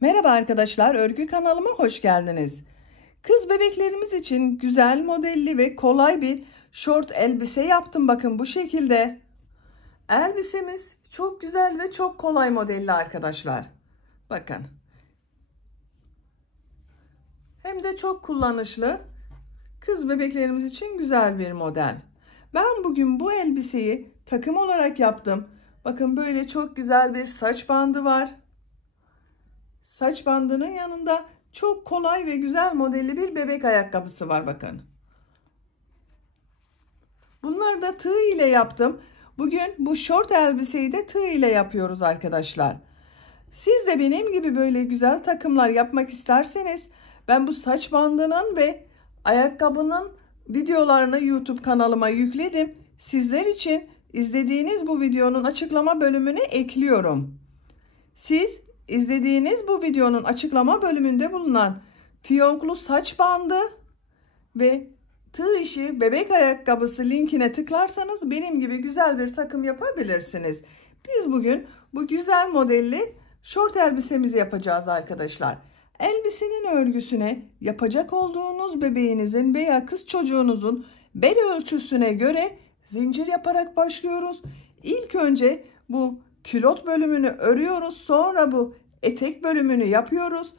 Merhaba arkadaşlar, örgü kanalıma hoş geldiniz. Kız bebeklerimiz için güzel modelli ve kolay bir şort elbise yaptım. Bakın bu şekilde. Elbisemiz çok güzel ve çok kolay modelli arkadaşlar. Bakın. Hem de çok kullanışlı. Kız bebeklerimiz için güzel bir model. Ben bugün bu elbiseyi takım olarak yaptım. Bakın böyle çok güzel bir saç bandı var. Saç bandının yanında çok kolay ve güzel modelli bir bebek ayakkabısı var bakın. Bunları da tığ ile yaptım. Bugün bu şort elbiseyi de tığ ile yapıyoruz arkadaşlar. Siz de benim gibi böyle güzel takımlar yapmak isterseniz ben bu saç bandının ve ayakkabının videolarını YouTube kanalıma yükledim. Sizler için izlediğiniz bu videonun açıklama bölümüne ekliyorum. Siz izlediğiniz bu videonun açıklama bölümünde bulunan fiyonklu saç bandı ve tığ işi bebek ayakkabısı linkine tıklarsanız benim gibi güzel bir takım yapabilirsiniz. Biz bugün bu güzel modelli şort elbisemizi yapacağız arkadaşlar. Elbisenin örgüsüne yapacak olduğunuz bebeğinizin veya kız çocuğunuzun bel ölçüsüne göre zincir yaparak başlıyoruz. İlk önce bu külot bölümünü örüyoruz. Sonra bu etek bölümünü yapıyoruz.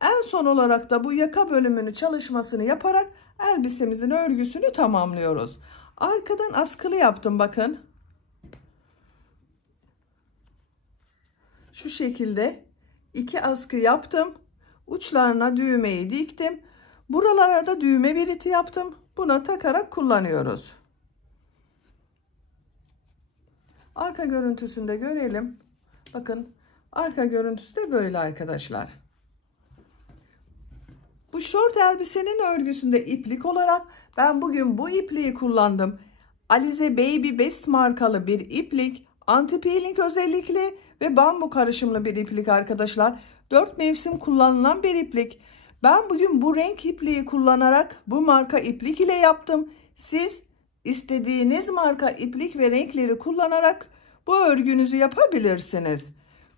En son olarak da bu yaka bölümünü çalışmasını yaparak elbisemizin örgüsünü tamamlıyoruz. Arkadan askılı yaptım bakın. Şu şekilde 2 askı yaptım. Uçlarına düğmeyi diktim. Buralara da düğme biriti yaptım. Buna takarak kullanıyoruz. Arka görüntüsünü de görelim. Bakın arka görüntüsü de böyle arkadaşlar. Bu şort elbisenin örgüsünde iplik olarak ben bugün bu ipliği kullandım. Alize Baby Best markalı bir iplik. Anti peeling özellikli ve bambu karışımlı bir iplik arkadaşlar. 4 mevsim kullanılan bir iplik. Ben bugün bu renk ipliği kullanarak bu marka iplik ile yaptım. Siz istediğiniz marka iplik ve renkleri kullanarak bu örgünüzü yapabilirsiniz.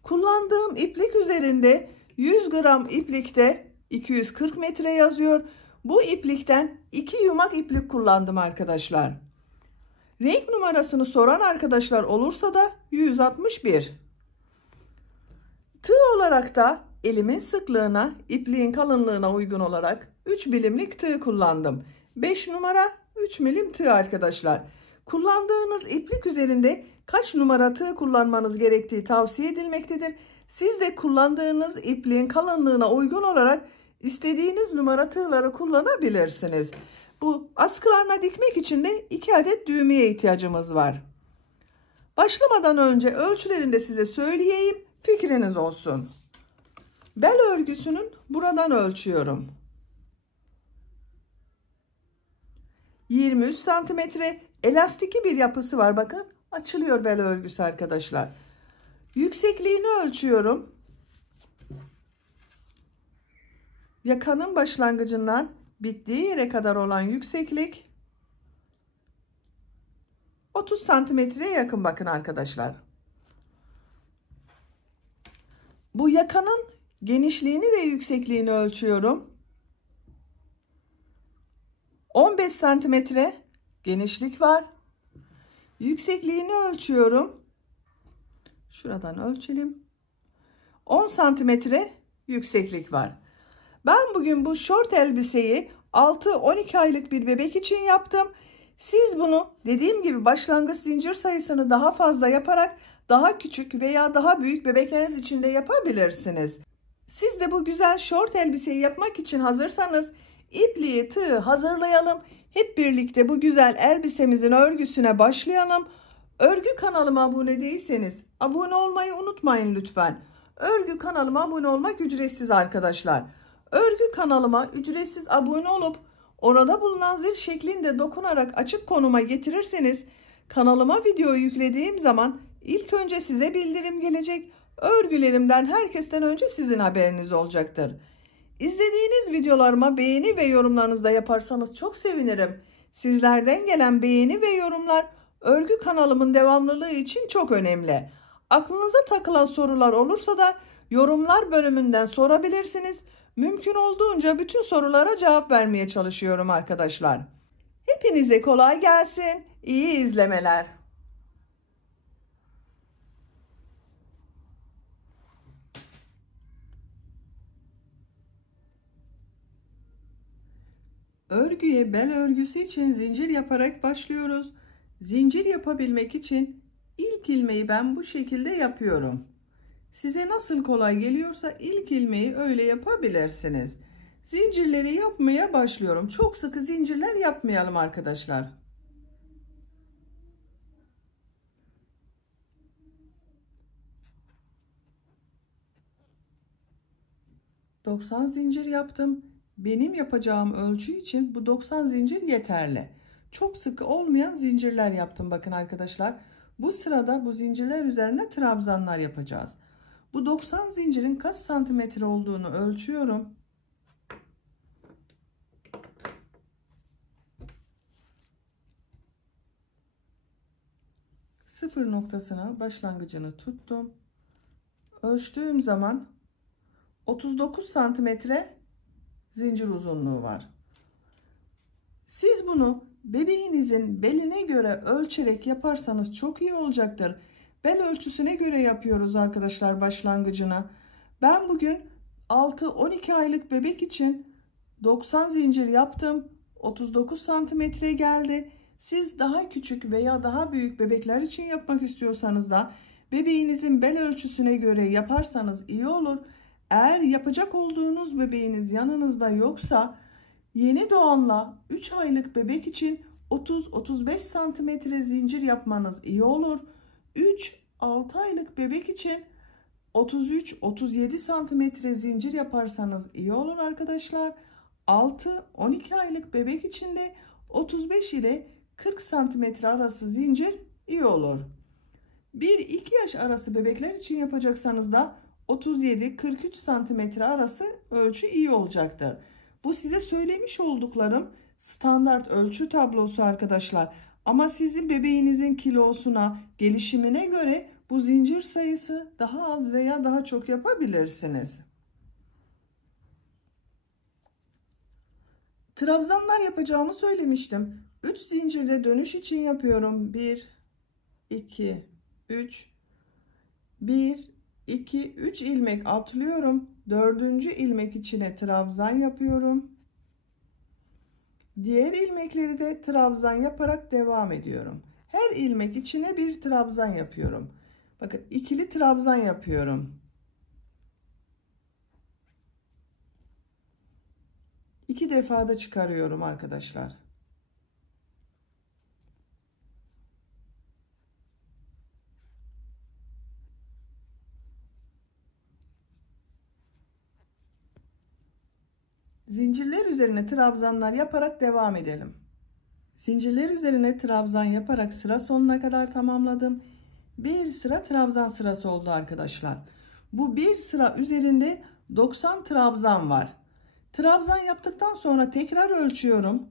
Kullandığım iplik üzerinde 100 gram iplikte 240 metre yazıyor. Bu iplikten 2 yumak iplik kullandım arkadaşlar. Renk numarasını soran arkadaşlar olursa da 161. Tığ olarak da elimin sıklığına, ipliğin kalınlığına uygun olarak 3 milimlik tığ kullandım. 5 numara 3 milim tığ arkadaşlar. Kullandığınız iplik üzerinde kaç numara tığ kullanmanız gerektiği tavsiye edilmektedir. Siz de kullandığınız ipliğin kalınlığına uygun olarak istediğiniz numara tığları kullanabilirsiniz. Bu askılarına dikmek için de 2 adet düğmeye ihtiyacımız var. Başlamadan önce ölçülerini de size söyleyeyim, fikriniz olsun. Bel örgüsünün buradan ölçüyorum. 23 santimetre elastikli bir yapısı var bakın. Açılıyor bel örgüsü arkadaşlar. Yüksekliğini ölçüyorum. Yakanın başlangıcından bittiği yere kadar olan yükseklik 30 santimetreye yakın bakın arkadaşlar. Bu yakanın genişliğini ve yüksekliğini ölçüyorum. 15 santimetre genişlik var. Yüksekliğini ölçüyorum. Şuradan ölçelim. 10 santimetre yükseklik var. Ben bugün bu şort elbiseyi 6-12 aylık bir bebek için yaptım. Siz bunu dediğim gibi başlangıç zincir sayısını daha fazla yaparak daha küçük veya daha büyük bebekleriniz için de yapabilirsiniz. Siz de bu güzel şort elbiseyi yapmak için hazırsanız ipliği, tığı hazırlayalım. Hep birlikte bu güzel elbisemizin örgüsüne başlayalım. Örgü kanalıma abone değilseniz abone olmayı unutmayın lütfen. Örgü kanalıma abone olmak ücretsiz arkadaşlar. Örgü kanalıma ücretsiz abone olup orada bulunan zil şeklinde dokunarak açık konuma getirirseniz kanalıma video yüklediğim zaman ilk önce size bildirim gelecek. Örgülerimden herkesten önce sizin haberiniz olacaktır. İzlediğiniz videolarıma beğeni ve yorumlarınızı da yaparsanız çok sevinirim. Sizlerden gelen beğeni ve yorumlar örgü kanalımın devamlılığı için çok önemli. Aklınıza takılan sorular olursa da yorumlar bölümünden sorabilirsiniz. Mümkün olduğunca bütün sorulara cevap vermeye çalışıyorum arkadaşlar. Hepinize kolay gelsin. İyi izlemeler. Örgüye bel örgüsü için zincir yaparak başlıyoruz. Zincir yapabilmek için ilk ilmeği ben bu şekilde yapıyorum. Size nasıl kolay geliyorsa ilk ilmeği öyle yapabilirsiniz. Zincirleri yapmaya başlıyorum. Çok sıkı zincirler yapmayalım arkadaşlar. ...90 zincir yaptım. Benim yapacağım ölçü için bu 90 zincir yeterli. Çok sıkı olmayan zincirler yaptım bakın arkadaşlar. Bu sırada bu zincirler üzerine trabzanlar yapacağız. Bu 90 zincirin kaç santimetre olduğunu ölçüyorum. Sıfır noktasına başlangıcını tuttum. Ölçtüğüm zaman 39 santimetre zincir uzunluğu var. Siz bunu bebeğinizin beline göre ölçerek yaparsanız çok iyi olacaktır. Bel ölçüsüne göre yapıyoruz arkadaşlar başlangıcına. Ben bugün 6-12 aylık bebek için 90 zincir yaptım. 39 santimetre geldi. Siz daha küçük veya daha büyük bebekler için yapmak istiyorsanız da bebeğinizin bel ölçüsüne göre yaparsanız iyi olur. Eğer yapacak olduğunuz bebeğiniz yanınızda yoksa yeni doğanla 3 aylık bebek için 30-35 santimetre zincir yapmanız iyi olur. 3-6 aylık bebek için 33-37 santimetre zincir yaparsanız iyi olur arkadaşlar. 6-12 aylık bebek için de 35 ile 40 santimetre arası zincir iyi olur. 1-2 yaş arası bebekler için yapacaksanız da 37-43 santimetre arası ölçü iyi olacaktır. Bu size söylemiş olduklarım standart ölçü tablosu arkadaşlar. Ama sizin bebeğinizin kilosuna, gelişimine göre bu zincir sayısı daha az veya daha çok yapabilirsiniz. Trabzanlar yapacağımı söylemiştim. 3 zincirde dönüş için yapıyorum. 1, 2, 3. 1, 2, 3 ilmek atlıyorum. 4. ilmek içine trabzan yapıyorum. Diğer ilmekleri de trabzan yaparak devam ediyorum. Her ilmek içine bir trabzan yapıyorum. Bakın ikili trabzan yapıyorum. 2 defa da çıkarıyorum arkadaşlar. Zincirler üzerine trabzanlar yaparak devam edelim. Zincirler üzerine trabzan yaparak sıra sonuna kadar tamamladım. Bir sıra trabzan sırası oldu arkadaşlar. Bu bir sıra üzerinde 90 trabzan var. Trabzan yaptıktan sonra tekrar ölçüyorum.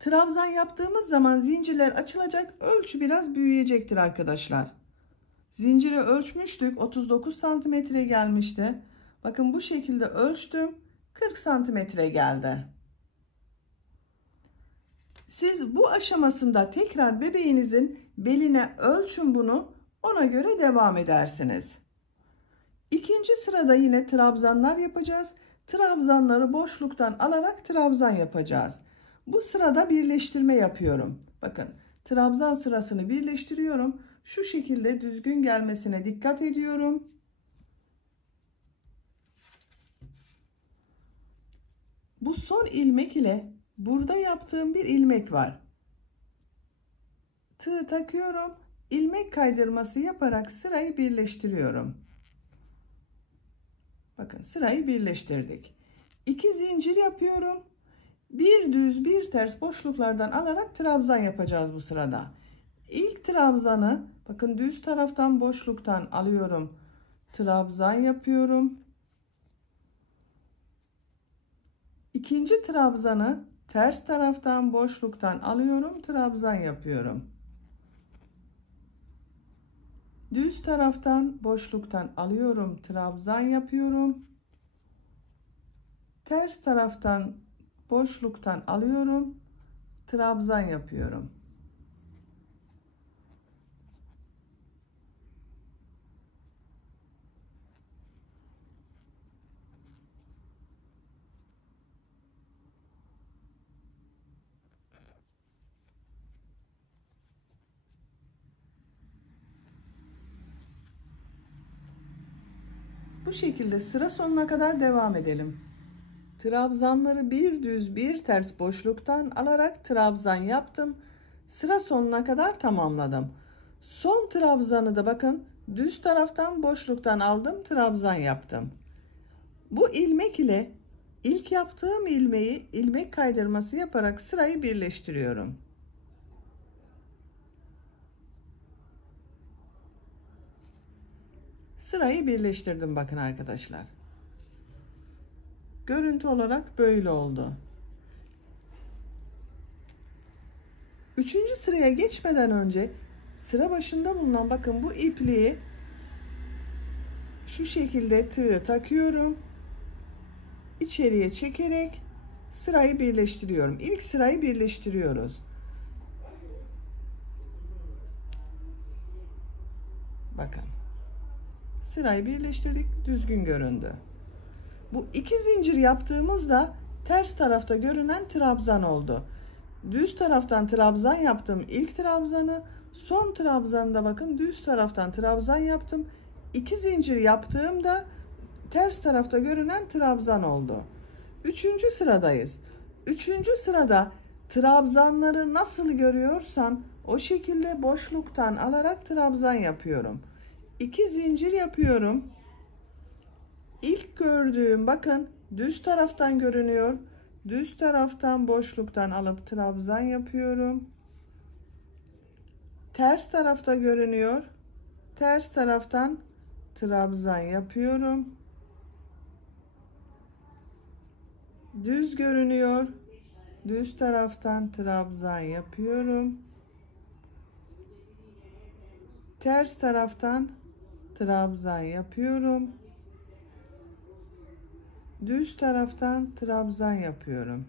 Trabzan yaptığımız zaman zincirler açılacak, ölçü biraz büyüyecektir arkadaşlar. Zinciri ölçmüştük, 39 santimetre gelmişti. Bakın bu şekilde ölçtüm, 40 santimetre geldi. Siz bu aşamasında tekrar bebeğinizin beline ölçün bunu, ona göre devam edersiniz. İkinci sırada yine trabzanlar yapacağız. Trabzanları boşluktan alarak trabzan yapacağız. Bu sırada birleştirme yapıyorum. Bakın trabzan sırasını birleştiriyorum. Şu şekilde düzgün gelmesine dikkat ediyorum. Bu son ilmek ile burada yaptığım bir ilmek var. Tığ takıyorum. İlmek kaydırması yaparak sırayı birleştiriyorum. Bakın sırayı birleştirdik. 2 zincir yapıyorum. Bir düz bir ters boşluklardan alarak trabzan yapacağız bu sırada. İlk trabzanı bakın düz taraftan boşluktan alıyorum. Trabzan yapıyorum. İkinci trabzanı ters taraftan boşluktan alıyorum. Trabzan yapıyorum. Düz taraftan boşluktan alıyorum, trabzan yapıyorum. Ters taraftan boşluktan alıyorum, trabzan yapıyorum. Bu şekilde sıra sonuna kadar devam edelim. Trabzanları bir düz bir ters boşluktan alarak trabzan yaptım. Sıra sonuna kadar tamamladım. Son trabzanı da bakın düz taraftan boşluktan aldım, trabzan yaptım. Bu ilmek ile ilk yaptığım ilmeği ilmek kaydırması yaparak sırayı birleştiriyorum. Sırayı birleştirdim bakın arkadaşlar. Görüntü olarak böyle oldu. Üçüncü sıraya geçmeden önce sıra başında bulunan bakın bu ipliği şu şekilde tığı takıyorum. İçeriye çekerek sırayı birleştiriyorum. İlk sırayı birleştiriyoruz. Bakın. Sırayı birleştirdik. Düzgün göründü. Bu iki zincir yaptığımızda ters tarafta görünen trabzan oldu. Düz taraftan trabzan yaptım. İlk trabzanı, son trabzanı bakın düz taraftan trabzan yaptım. İki zincir yaptığımda ters tarafta görünen trabzan oldu. Üçüncü sıradayız. Üçüncü sırada trabzanları nasıl görüyorsan o şekilde boşluktan alarak trabzan yapıyorum. İki zincir yapıyorum. İlk gördüğüm bakın düz taraftan görünüyor. Düz taraftan boşluktan alıp trabzan yapıyorum. Ters tarafta görünüyor. Ters taraftan trabzan yapıyorum. Düz görünüyor. Düz taraftan trabzan yapıyorum. Ters taraftan trabzan yapıyorum. Düz taraftan trabzan yapıyorum.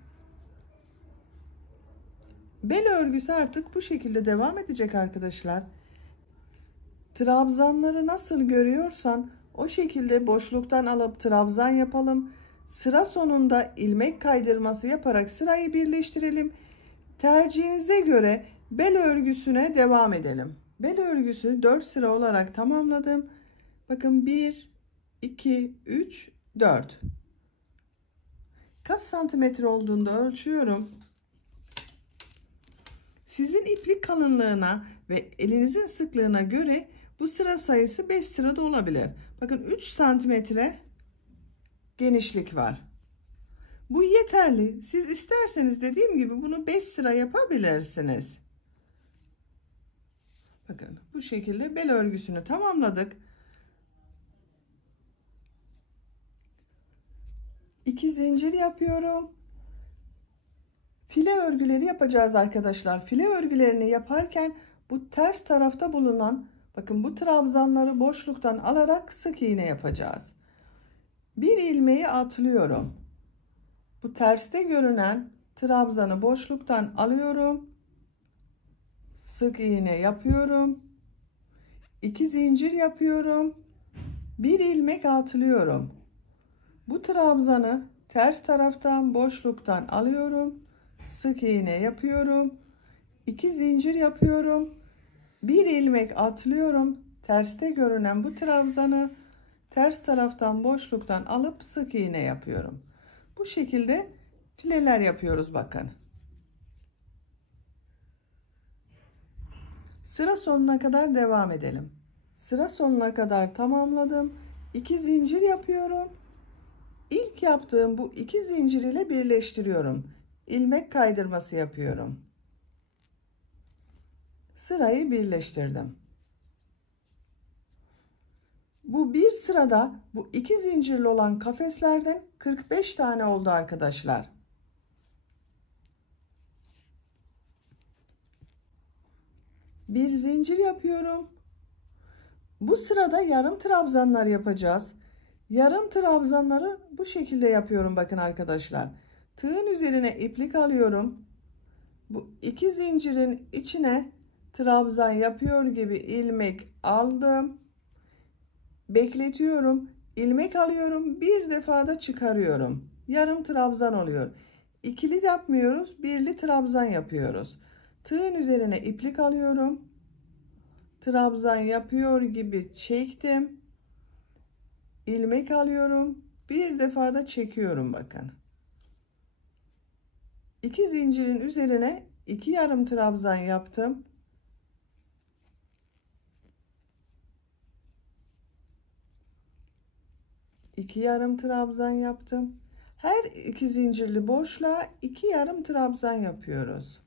Bel örgüsü artık bu şekilde devam edecek arkadaşlar. Trabzanları nasıl görüyorsan o şekilde boşluktan alıp trabzan yapalım. Sıra sonunda ilmek kaydırması yaparak sırayı birleştirelim. Tercihinize göre bel örgüsüne devam edelim. Bel örgüsü 4 sıra olarak tamamladım. Bakın 1, 2, 3, 4. Kaç santimetre olduğunda ölçüyorum. Sizin iplik kalınlığına ve elinizin sıklığına göre bu sıra sayısı 5 sırada olabilir. Bakın 3 santimetre genişlik var. Bu yeterli. Siz isterseniz dediğim gibi bunu 5 sıra yapabilirsiniz. Bakın bu şekilde bel örgüsünü tamamladık. 2 zincir yapıyorum. File örgüleri yapacağız arkadaşlar. File örgülerini yaparken bu ters tarafta bulunan bakın bu trabzanları boşluktan alarak sık iğne yapacağız. Bir ilmeği atlıyorum. Bu terste görünen trabzanı boşluktan alıyorum. Sık iğne yapıyorum. 2 zincir yapıyorum. Bir ilmek atlıyorum. Bu trabzanı ters taraftan boşluktan alıyorum. Sık iğne yapıyorum. 2 zincir yapıyorum. Bir ilmek atlıyorum. Terste görünen bu trabzanı ters taraftan boşluktan alıp sık iğne yapıyorum. Bu şekilde fileler yapıyoruz bakın. Sıra sonuna kadar devam edelim. Sıra sonuna kadar tamamladım. 2 zincir yapıyorum. İlk yaptığım bu 2 zincir ile birleştiriyorum. İlmek kaydırması yapıyorum. Sırayı birleştirdim. Bu bir sırada bu 2 zincirli olan kafeslerden 45 tane oldu arkadaşlar. Bir zincir yapıyorum. Bu sırada yarım trabzanlar yapacağız. Yarım trabzanları bu şekilde yapıyorum bakın arkadaşlar. Tığın üzerine iplik alıyorum. Bu iki zincirin içine trabzan yapıyor gibi ilmek aldım. Bekletiyorum. İlmek alıyorum. Bir defada çıkarıyorum. Yarım trabzan oluyor. İkili yapmıyoruz. Birli trabzan yapıyoruz. Tığın üzerine iplik alıyorum. Trabzan yapıyor gibi çektim. İlmek alıyorum. Bir defada çekiyorum bakın. İki zincirin üzerine iki yarım trabzan yaptım. İki yarım trabzan yaptım. Her iki zincirli boşluğa iki yarım trabzan yapıyoruz.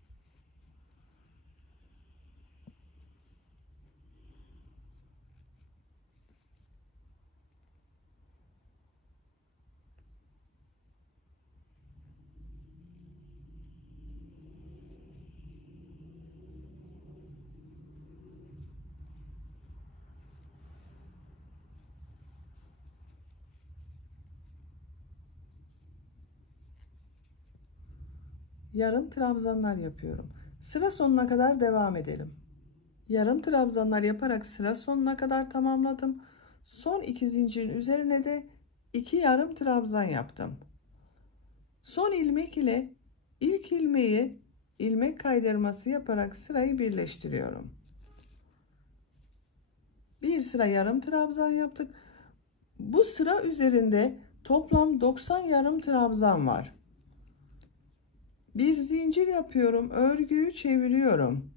Yarım trabzanlar yapıyorum. Sıra sonuna kadar devam edelim. Yarım trabzanlar yaparak sıra sonuna kadar tamamladım. Son iki zincirin üzerine de iki yarım trabzan yaptım. Son ilmek ile ilk ilmeği ilmek kaydırması yaparak sırayı birleştiriyorum. Bir sıra yarım trabzan yaptık. Bu sıra üzerinde toplam 90 yarım trabzan var. Bir zincir yapıyorum, örgüyü çeviriyorum.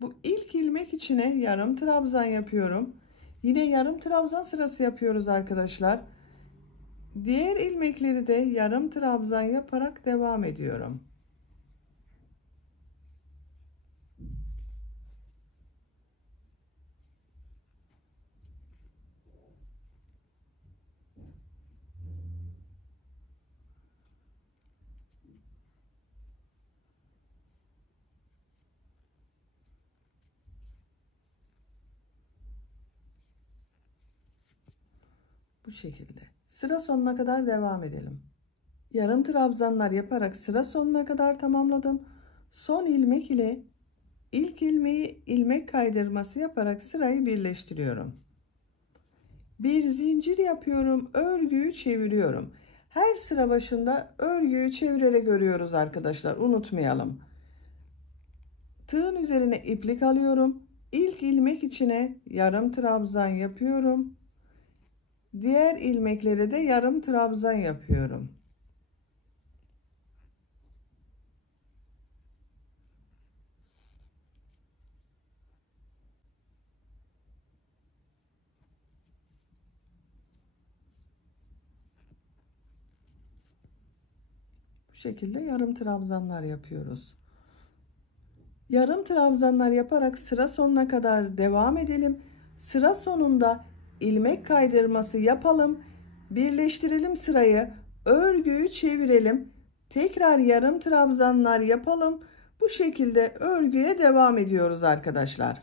Bu ilk ilmek içine yarım trabzan yapıyorum. Yine yarım trabzan sırası yapıyoruz arkadaşlar. Diğer ilmekleri de yarım trabzan yaparak devam ediyorum. Bu şekilde. Sıra sonuna kadar devam edelim. Yarım trabzanlar yaparak sıra sonuna kadar tamamladım. Son ilmek ile ilk ilmeği ilmek kaydırması yaparak sırayı birleştiriyorum. Bir zincir yapıyorum, örgüyü çeviriyorum. Her sıra başında örgüyü çevirerek örüyoruz arkadaşlar, unutmayalım. Tığın üzerine iplik alıyorum. İlk ilmek içine yarım trabzan yapıyorum. Diğer ilmeklere de yarım trabzan yapıyorum. Bu şekilde yarım trabzanlar yapıyoruz. Yarım trabzanlar yaparak sıra sonuna kadar devam edelim. Sıra sonunda ilmek kaydırması yapalım. Birleştirelim sırayı. Örgüyü çevirelim. Tekrar yarım trabzanlar yapalım. Bu şekilde örgüye devam ediyoruz arkadaşlar.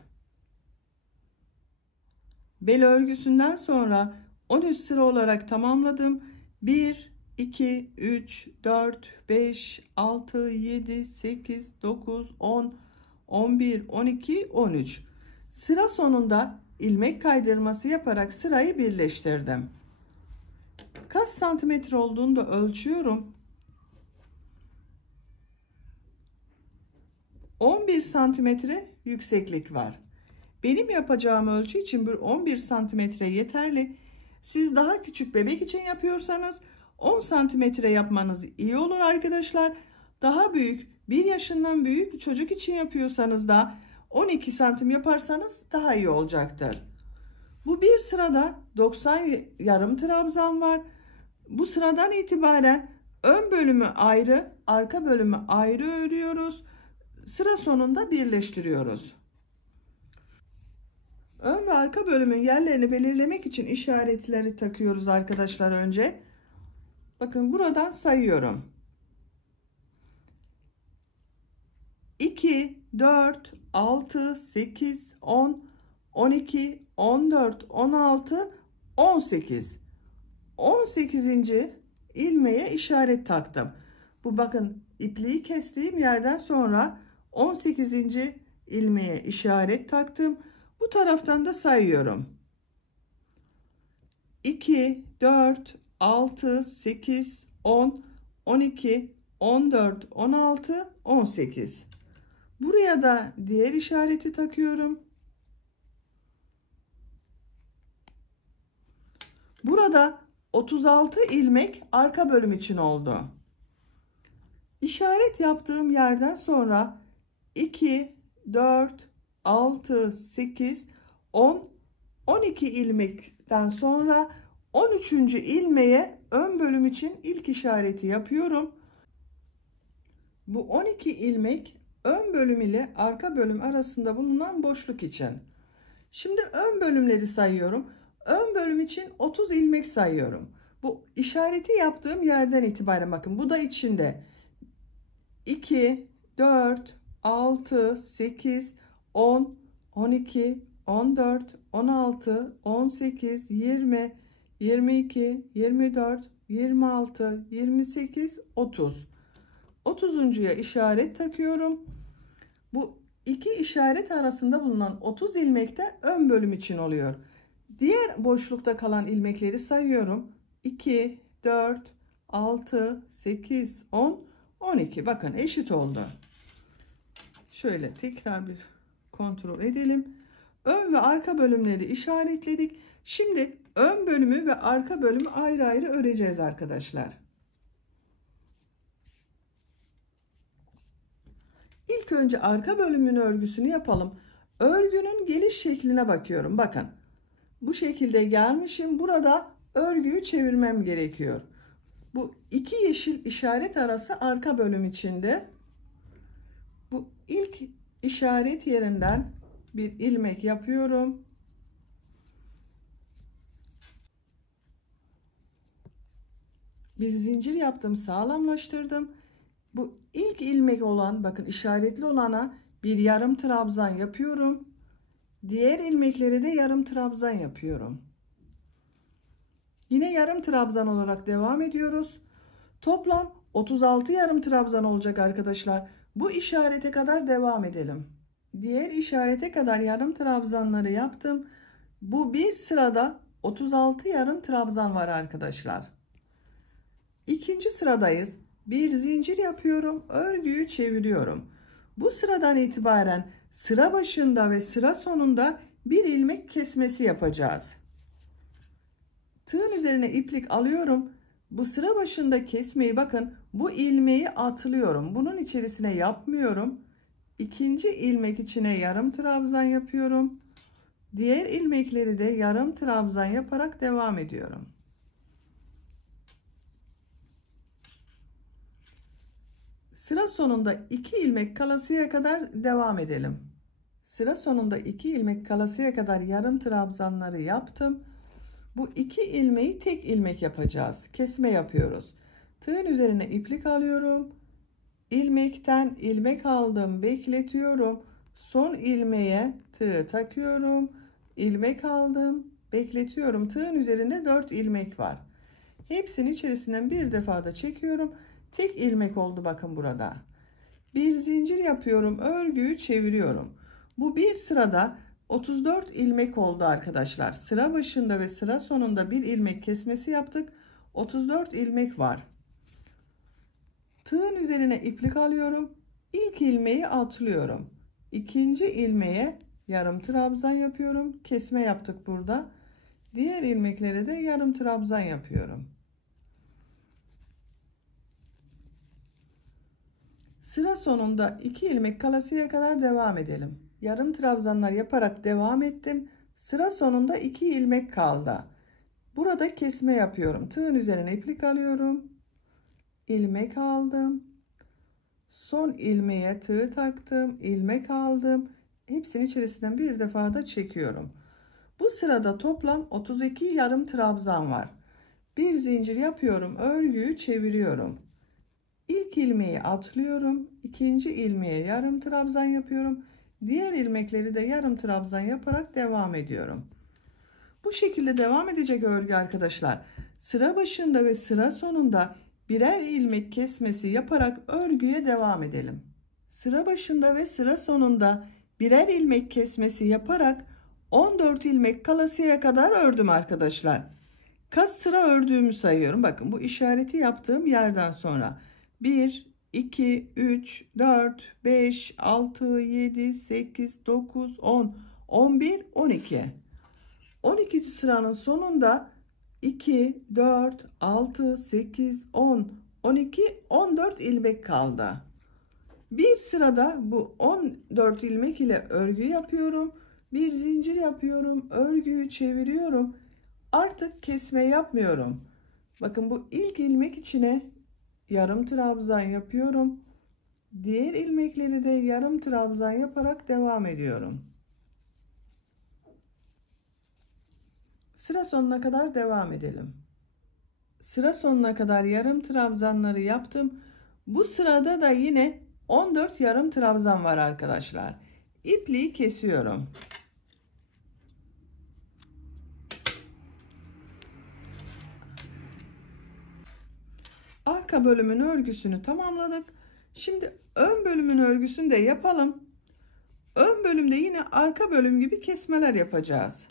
Bel örgüsünden sonra 13 sıra olarak tamamladım. 1 2 3 4 5 6 7 8 9 10 11 12 13 sıra sonunda ilmek kaydırması yaparak sırayı birleştirdim. Kaç santimetre olduğunu da ölçüyorum. 11 santimetre yükseklik var. Benim yapacağım ölçü için bir 11 santimetre yeterli. Siz daha küçük bebek için yapıyorsanız 10 santimetre yapmanız iyi olur arkadaşlar. Daha büyük, 1 yaşından büyük çocuk için yapıyorsanız da 12 santim yaparsanız daha iyi olacaktır. Bu bir sırada 90 yarım trabzan var. Bu sıradan itibaren ön bölümü ayrı, arka bölümü ayrı örüyoruz. Sıra sonunda birleştiriyoruz. Ön ve arka bölümün yerlerini belirlemek için işaretleri takıyoruz arkadaşlar önce. Bakın buradan sayıyorum. 2, 4, 6, 8, 10, 12, 14, 16, 18. 18. ilmeğe işaret taktım. Bu bakın ipliği kestiğim yerden sonra 18. ilmeğe işaret taktım. Bu taraftan da sayıyorum. 2, 4, 6, 8, 10, 12, 14, 16, 18. Buraya da diğer işareti takıyorum. Burada 36 ilmek arka bölüm için oldu. İşaret yaptığım yerden sonra 2, 4, 6, 8, 10, 12 ilmekten sonra 13. ilmeğe ön bölüm için ilk işareti yapıyorum. Bu 12 ilmek ön bölüm ile arka bölüm arasında bulunan boşluk için. Şimdi ön bölümleri sayıyorum. Ön bölüm için 30 ilmek sayıyorum. Bu işareti yaptığım yerden itibaren bakın bu da içinde. 2, 4, 6, 8, 10, 12, 14, 16, 18, 20, 22, 24, 26, 28, 30. 30'uncuya işaret takıyorum. Bu iki işaret arasında bulunan 30 ilmek de ön bölüm için oluyor. Diğer boşlukta kalan ilmekleri sayıyorum. 2, 4, 6, 8, 10, 12. Bakın eşit oldu. Şöyle tekrar bir kontrol edelim. Ön ve arka bölümleri işaretledik. Şimdi ön bölümü ve arka bölümü ayrı ayrı öreceğiz arkadaşlar. İlk önce arka bölümün örgüsünü yapalım. Örgünün geliş şekline bakıyorum. Bakın. Bu şekilde gelmişim. Burada örgüyü çevirmem gerekiyor. Bu iki yeşil işaret arası arka bölüm içinde. Bu ilk işaret yerinden bir ilmek yapıyorum. Bir zincir yaptım, sağlamlaştırdım. Bu ilk ilmek olan, bakın işaretli olana bir yarım trabzan yapıyorum. Diğer ilmekleri de yarım trabzan yapıyorum. Yine yarım trabzan olarak devam ediyoruz. Toplam 36 yarım trabzan olacak arkadaşlar. Bu işarete kadar devam edelim. Diğer işarete kadar yarım trabzanları yaptım. Bu bir sırada 36 yarım trabzan var arkadaşlar. İkinci sıradayız. Bir zincir yapıyorum. Örgüyü çeviriyorum. Bu sıradan itibaren sıra başında ve sıra sonunda bir ilmek kesmesi yapacağız. Tığın üzerine iplik alıyorum. Bu sıra başında kesmeyi bakın bu ilmeği atlıyorum. Bunun içerisine yapmıyorum. İkinci ilmek içine yarım trabzan yapıyorum. Diğer ilmekleri de yarım trabzan yaparak devam ediyorum. Sıra sonunda 2 ilmek kalasıya kadar devam edelim. Sıra sonunda 2 ilmek kalasıya kadar yarım trabzanları yaptım. Bu 2 ilmeği tek ilmek yapacağız. Kesme yapıyoruz. Tığın üzerine iplik alıyorum. İlmekten ilmek aldım, bekletiyorum. Son ilmeğe tığ takıyorum. İlmek aldım, bekletiyorum. Tığın üzerinde 4 ilmek var. Hepsinin içerisinden bir defa da çekiyorum. Tek ilmek oldu bakın burada. Bir zincir yapıyorum, örgüyü çeviriyorum. Bu bir sırada 34 ilmek oldu arkadaşlar. Sıra başında ve sıra sonunda bir ilmek kesmesi yaptık. 34 ilmek var. Tığın üzerine iplik alıyorum. İlk ilmeği atlıyorum. İkinci ilmeğe yarım trabzan yapıyorum. Kesme yaptık burada. Diğer ilmeklere de yarım trabzan yapıyorum. Sıra sonunda 2 ilmek kalasıya kadar devam edelim. Yarım trabzanlar yaparak devam ettim. Sıra sonunda 2 ilmek kaldı. Burada kesme yapıyorum. Tığın üzerine iplik alıyorum. İlmek aldım. Son ilmeğe tığ taktım. İlmek aldım. Hepsinin içerisinden bir defa da çekiyorum. Bu sırada toplam 32 yarım trabzan var. Bir zincir yapıyorum. Örgüyü çeviriyorum. İlk ilmeği atlıyorum. İkinci ilmeğe yarım trabzan yapıyorum. Diğer ilmekleri de yarım trabzan yaparak devam ediyorum. Bu şekilde devam edecek örgü arkadaşlar. Sıra başında ve sıra sonunda birer ilmek kesmesi yaparak örgüye devam edelim. Sıra başında ve sıra sonunda birer ilmek kesmesi yaparak 14 ilmek kalasıya kadar ördüm arkadaşlar. Kaç sıra ördüğümü sayıyorum. Bakın bu işareti yaptığım yerden sonra 1, 2, 3, 4, 5, 6, 7, 8, 9, 10, 11, 12. 12. sıranın sonunda 2, 4, 6, 8, 10, 12, 14 ilmek kaldı. Bir sırada bu 14 ilmek ile örgü yapıyorum. Bir zincir yapıyorum. Örgüyü çeviriyorum. Artık kesme yapmıyorum. Bakın bu ilk ilmek içine yarım trabzan yapıyorum. Diğer ilmekleri de yarım trabzan yaparak devam ediyorum. Sıra sonuna kadar devam edelim. Sıra sonuna kadar yarım trabzanları yaptım. Bu sırada da yine 14 yarım trabzan var arkadaşlar. İpliği kesiyorum. Arka bölümün örgüsünü tamamladık. Şimdi ön bölümün örgüsünü de yapalım. Ön bölümde yine arka bölüm gibi kesmeler yapacağız.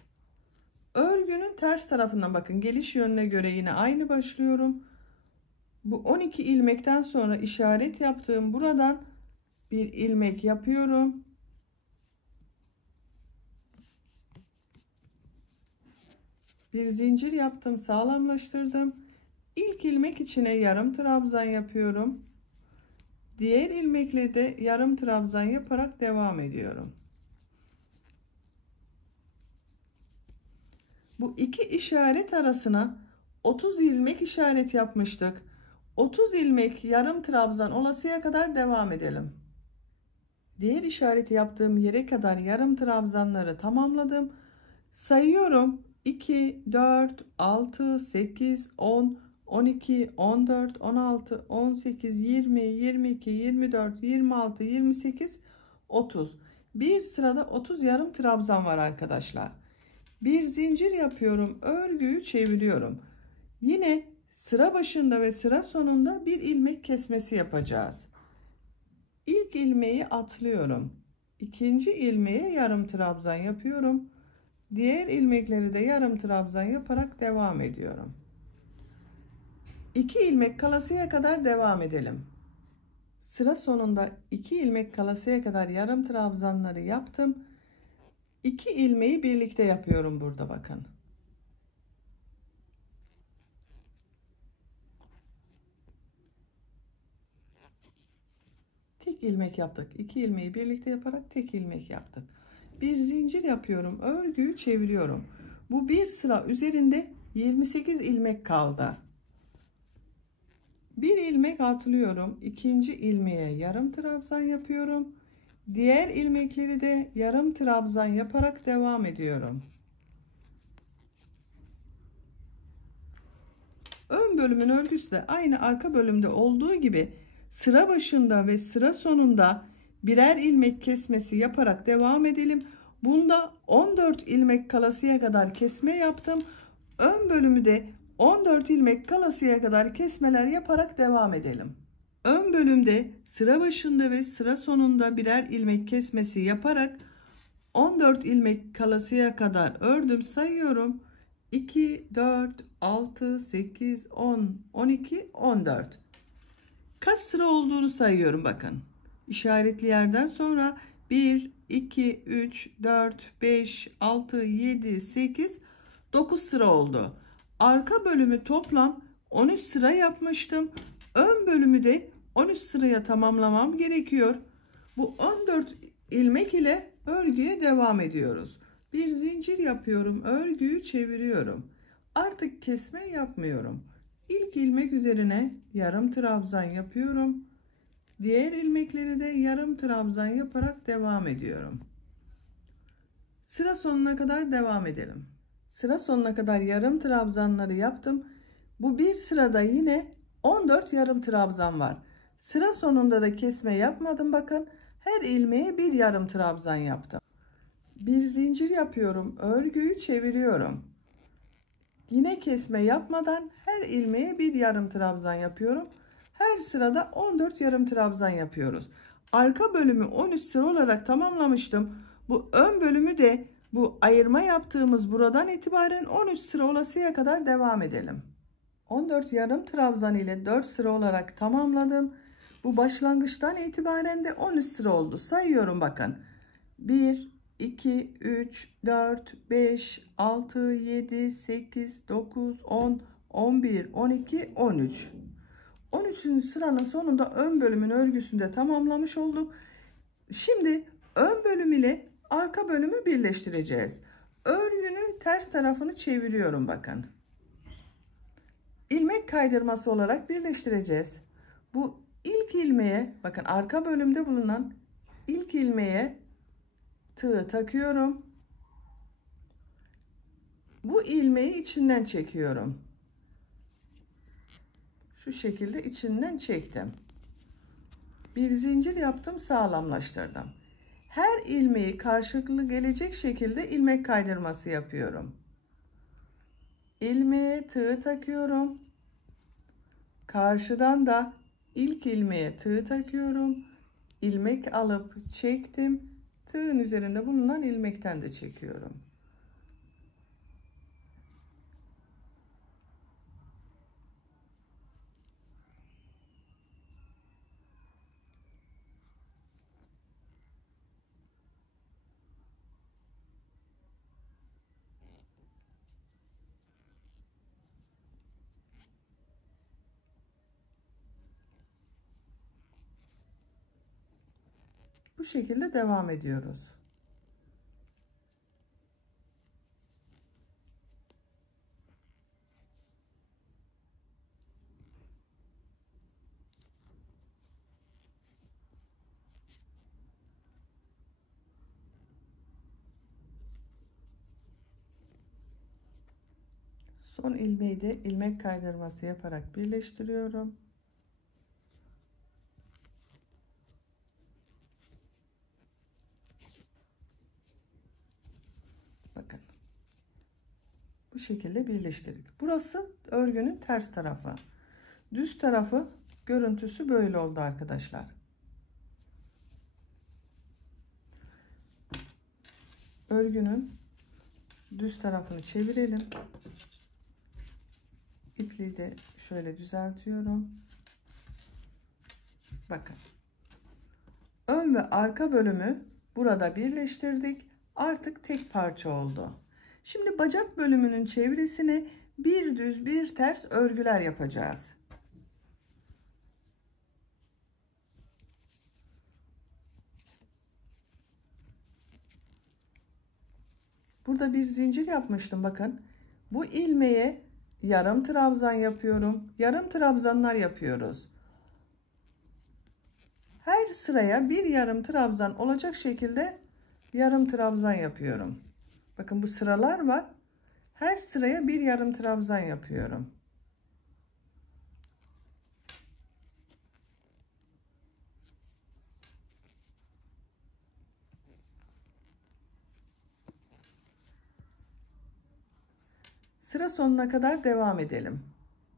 Örgünün ters tarafından bakın, geliş yönüne göre yine aynı başlıyorum. Bu 12 ilmekten sonra işaret yaptığım buradan bir ilmek yapıyorum. Bir zincir yaptım, sağlamlaştırdım. İlk ilmek içine yarım trabzan yapıyorum. Diğer ilmekle de yarım trabzan yaparak devam ediyorum. Bu iki işaret arasına 30 ilmek işaret yapmıştık. 30 ilmek yarım trabzan olasıya kadar devam edelim. Diğer işareti yaptığım yere kadar yarım trabzanları tamamladım. Sayıyorum. 2, 4, 6, 8, 10, 12, 14, 16, 18, 20, 22, 24, 26, 28, 30. Bir sırada 30 yarım trabzan var arkadaşlar. Bir zincir yapıyorum. Örgüyü çeviriyorum. Yine sıra başında ve sıra sonunda bir ilmek kesmesi yapacağız. İlk ilmeği atlıyorum. İkinci ilmeğe yarım trabzan yapıyorum. Diğer ilmekleri de yarım trabzan yaparak devam ediyorum. 2 ilmek kalasıya kadar devam edelim. Sıra sonunda 2 ilmek kalasıya kadar yarım trabzanları yaptım. 2 ilmeği birlikte yapıyorum burada bakın. Tek ilmek yaptık. 2 ilmeği birlikte yaparak tek ilmek yaptık. Bir zincir yapıyorum. Örgüyü çeviriyorum. Bu bir sıra üzerinde 28 ilmek kaldı. Bir ilmek atlıyorum. İkinci ilmeğe yarım trabzan yapıyorum. Diğer ilmekleri de yarım trabzan yaparak devam ediyorum. Ön bölümün örgüsü de aynı arka bölümde olduğu gibi sıra başında ve sıra sonunda birer ilmek kesmesi yaparak devam edelim. Bunda 14 ilmek kalasıya kadar kesme yaptım. Ön bölümü de 14 ilmek kalasıya kadar kesmeler yaparak devam edelim. Ön bölümde sıra başında ve sıra sonunda birer ilmek kesmesi yaparak 14 ilmek kalasıya kadar ördüm. Sayıyorum. 2, 4, 6, 8, 10, 12, 14. Kaç sıra olduğunu sayıyorum bakın. İşaretli yerden sonra 1, 2, 3, 4, 5, 6, 7, 8, 9 sıra oldu. Arka bölümü toplam 13 sıra yapmıştım. Ön bölümü de 13 sıraya tamamlamam gerekiyor. Bu 14 ilmek ile örgüye devam ediyoruz. Bir zincir yapıyorum. Örgüyü çeviriyorum. Artık kesme yapmıyorum. İlk ilmek üzerine yarım trabzan yapıyorum. Diğer ilmekleri de yarım trabzan yaparak devam ediyorum. Sıra sonuna kadar devam edelim. Sıra sonuna kadar yarım trabzanları yaptım. Bu bir sırada yine 14 yarım trabzan var. Sıra sonunda da kesme yapmadım bakın. Her ilmeğe bir yarım trabzan yaptım. Bir zincir yapıyorum, örgüyü çeviriyorum. Yine kesme yapmadan her ilmeğe bir yarım trabzan yapıyorum. Her sırada 14 yarım trabzan yapıyoruz. Arka bölümü 13 sıra olarak tamamlamıştım. Bu ön bölümü de bu ayırma yaptığımız buradan itibaren 13 sıra olasıya kadar devam edelim. 14 yarım trabzan ile 4 sıra olarak tamamladım. Bu başlangıçtan itibaren de 13 sıra oldu. Sayıyorum bakın. 1, 2, 3, 4, 5, 6, 7, 8, 9, 10, 11, 12, 13. 13. sıranın sonunda ön bölümün örgüsünü de tamamlamış olduk. Şimdi ön bölüm ile arka bölümü birleştireceğiz. Örgünün ters tarafını çeviriyorum bakın. İlmek kaydırması olarak birleştireceğiz. Bu ilk ilmeğe bakın, arka bölümde bulunan ilk ilmeğe tığ takıyorum. Bu ilmeği içinden çekiyorum. Şu şekilde içinden çektim. Bir zincir yaptım, sağlamlaştırdım. Her ilmeği karşılıklı gelecek şekilde ilmek kaydırması yapıyorum. İlmeğe tığ takıyorum. Karşıdan da ilk ilmeğe tığ takıyorum. İlmek alıp çektim. Tığın üzerinde bulunan ilmekten de çekiyorum. Bu şekilde devam ediyoruz. Son ilmeği de ilmek kaydırması yaparak birleştiriyorum. Bakın. Bu şekilde birleştirdik. Burası örgünün ters tarafı. Düz tarafı görüntüsü böyle oldu arkadaşlar. Örgünün düz tarafını çevirelim. İpliği de şöyle düzeltiyorum. Bakın. Ön ve arka bölümü burada birleştirdik. Artık tek parça oldu. Şimdi bacak bölümünün çevresine bir düz bir ters örgüler yapacağız. Burada bir zincir yapmıştım bakın. Bu ilmeğe yarım trabzan yapıyorum. Yarım trabzanlar yapıyoruz. Her sıraya bir yarım trabzan olacak şekilde yarım trabzan yapıyorum. Bakın bu sıralar var. Her sıraya bir yarım trabzan yapıyorum. Sıra sonuna kadar devam edelim.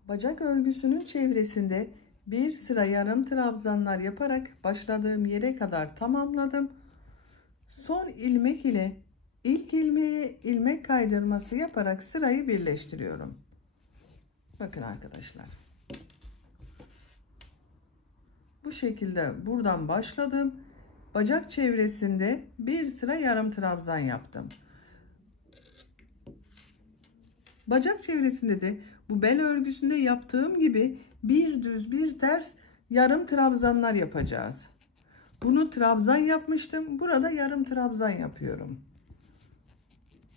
Bacak örgüsünün çevresinde bir sıra yarım trabzanlar yaparak başladığım yere kadar tamamladım. Son ilmek ile ilk ilmeğe ilmek kaydırması yaparak sırayı birleştiriyorum. Bakın arkadaşlar. Bu şekilde buradan başladım. Bacak çevresinde bir sıra yarım trabzan yaptım. Bacak çevresinde de bu bel örgüsünde yaptığım gibi bir düz bir ters yarım trabzanlar yapacağız. Bunu trabzan yapmıştım. Burada yarım trabzan yapıyorum.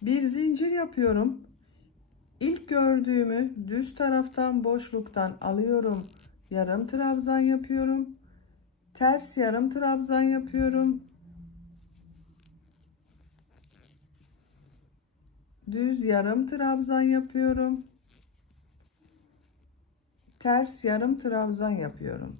Bir zincir yapıyorum. İlk gördüğümü düz taraftan boşluktan alıyorum. Yarım trabzan yapıyorum. Ters yarım trabzan yapıyorum. Düz yarım trabzan yapıyorum. Ters yarım trabzan yapıyorum.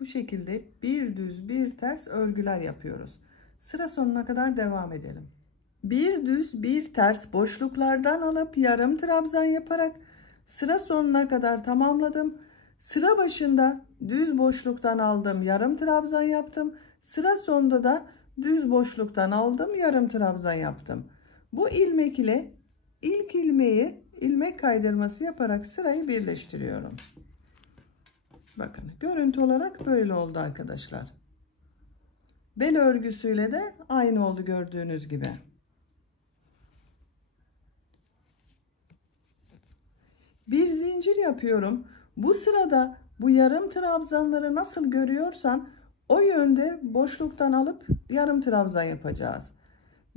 Bu şekilde bir düz bir ters örgüler yapıyoruz. Sıra sonuna kadar devam edelim. Bir düz bir ters boşluklardan alıp yarım trabzan yaparak sıra sonuna kadar tamamladım. Sıra başında düz boşluktan aldım, yarım trabzan yaptım. Sıra sonunda da düz boşluktan aldım, yarım trabzan yaptım. Bu ilmek ile ilk ilmeği ilmek kaydırması yaparak sırayı birleştiriyorum. Bakın görüntü olarak böyle oldu arkadaşlar. Bel örgüsüyle de aynı oldu gördüğünüz gibi. Bir zincir yapıyorum. Bu sırada bu yarım trabzanları nasıl görüyorsan o yönde boşluktan alıp yarım trabzan yapacağız.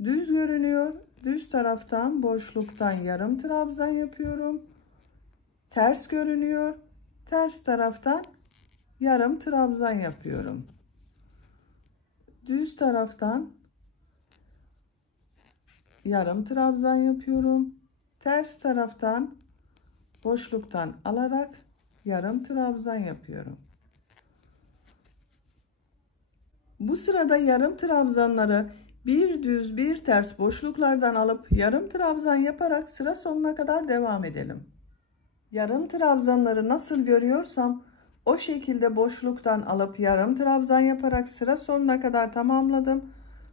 Düz görünüyor. Düz taraftan boşluktan yarım trabzan yapıyorum. Ters görünüyor. Ters taraftan yarım trabzan yapıyorum. Düz taraftan yarım trabzan yapıyorum. Ters taraftan boşluktan alarak yarım trabzan yapıyorum. Bu sırada yarım trabzanları bir düz bir ters boşluklardan alıp yarım trabzan yaparak sıra sonuna kadar devam edelim. Yarım trabzanları nasıl görüyorsam o şekilde boşluktan alıp yarım trabzan yaparak sıra sonuna kadar tamamladım.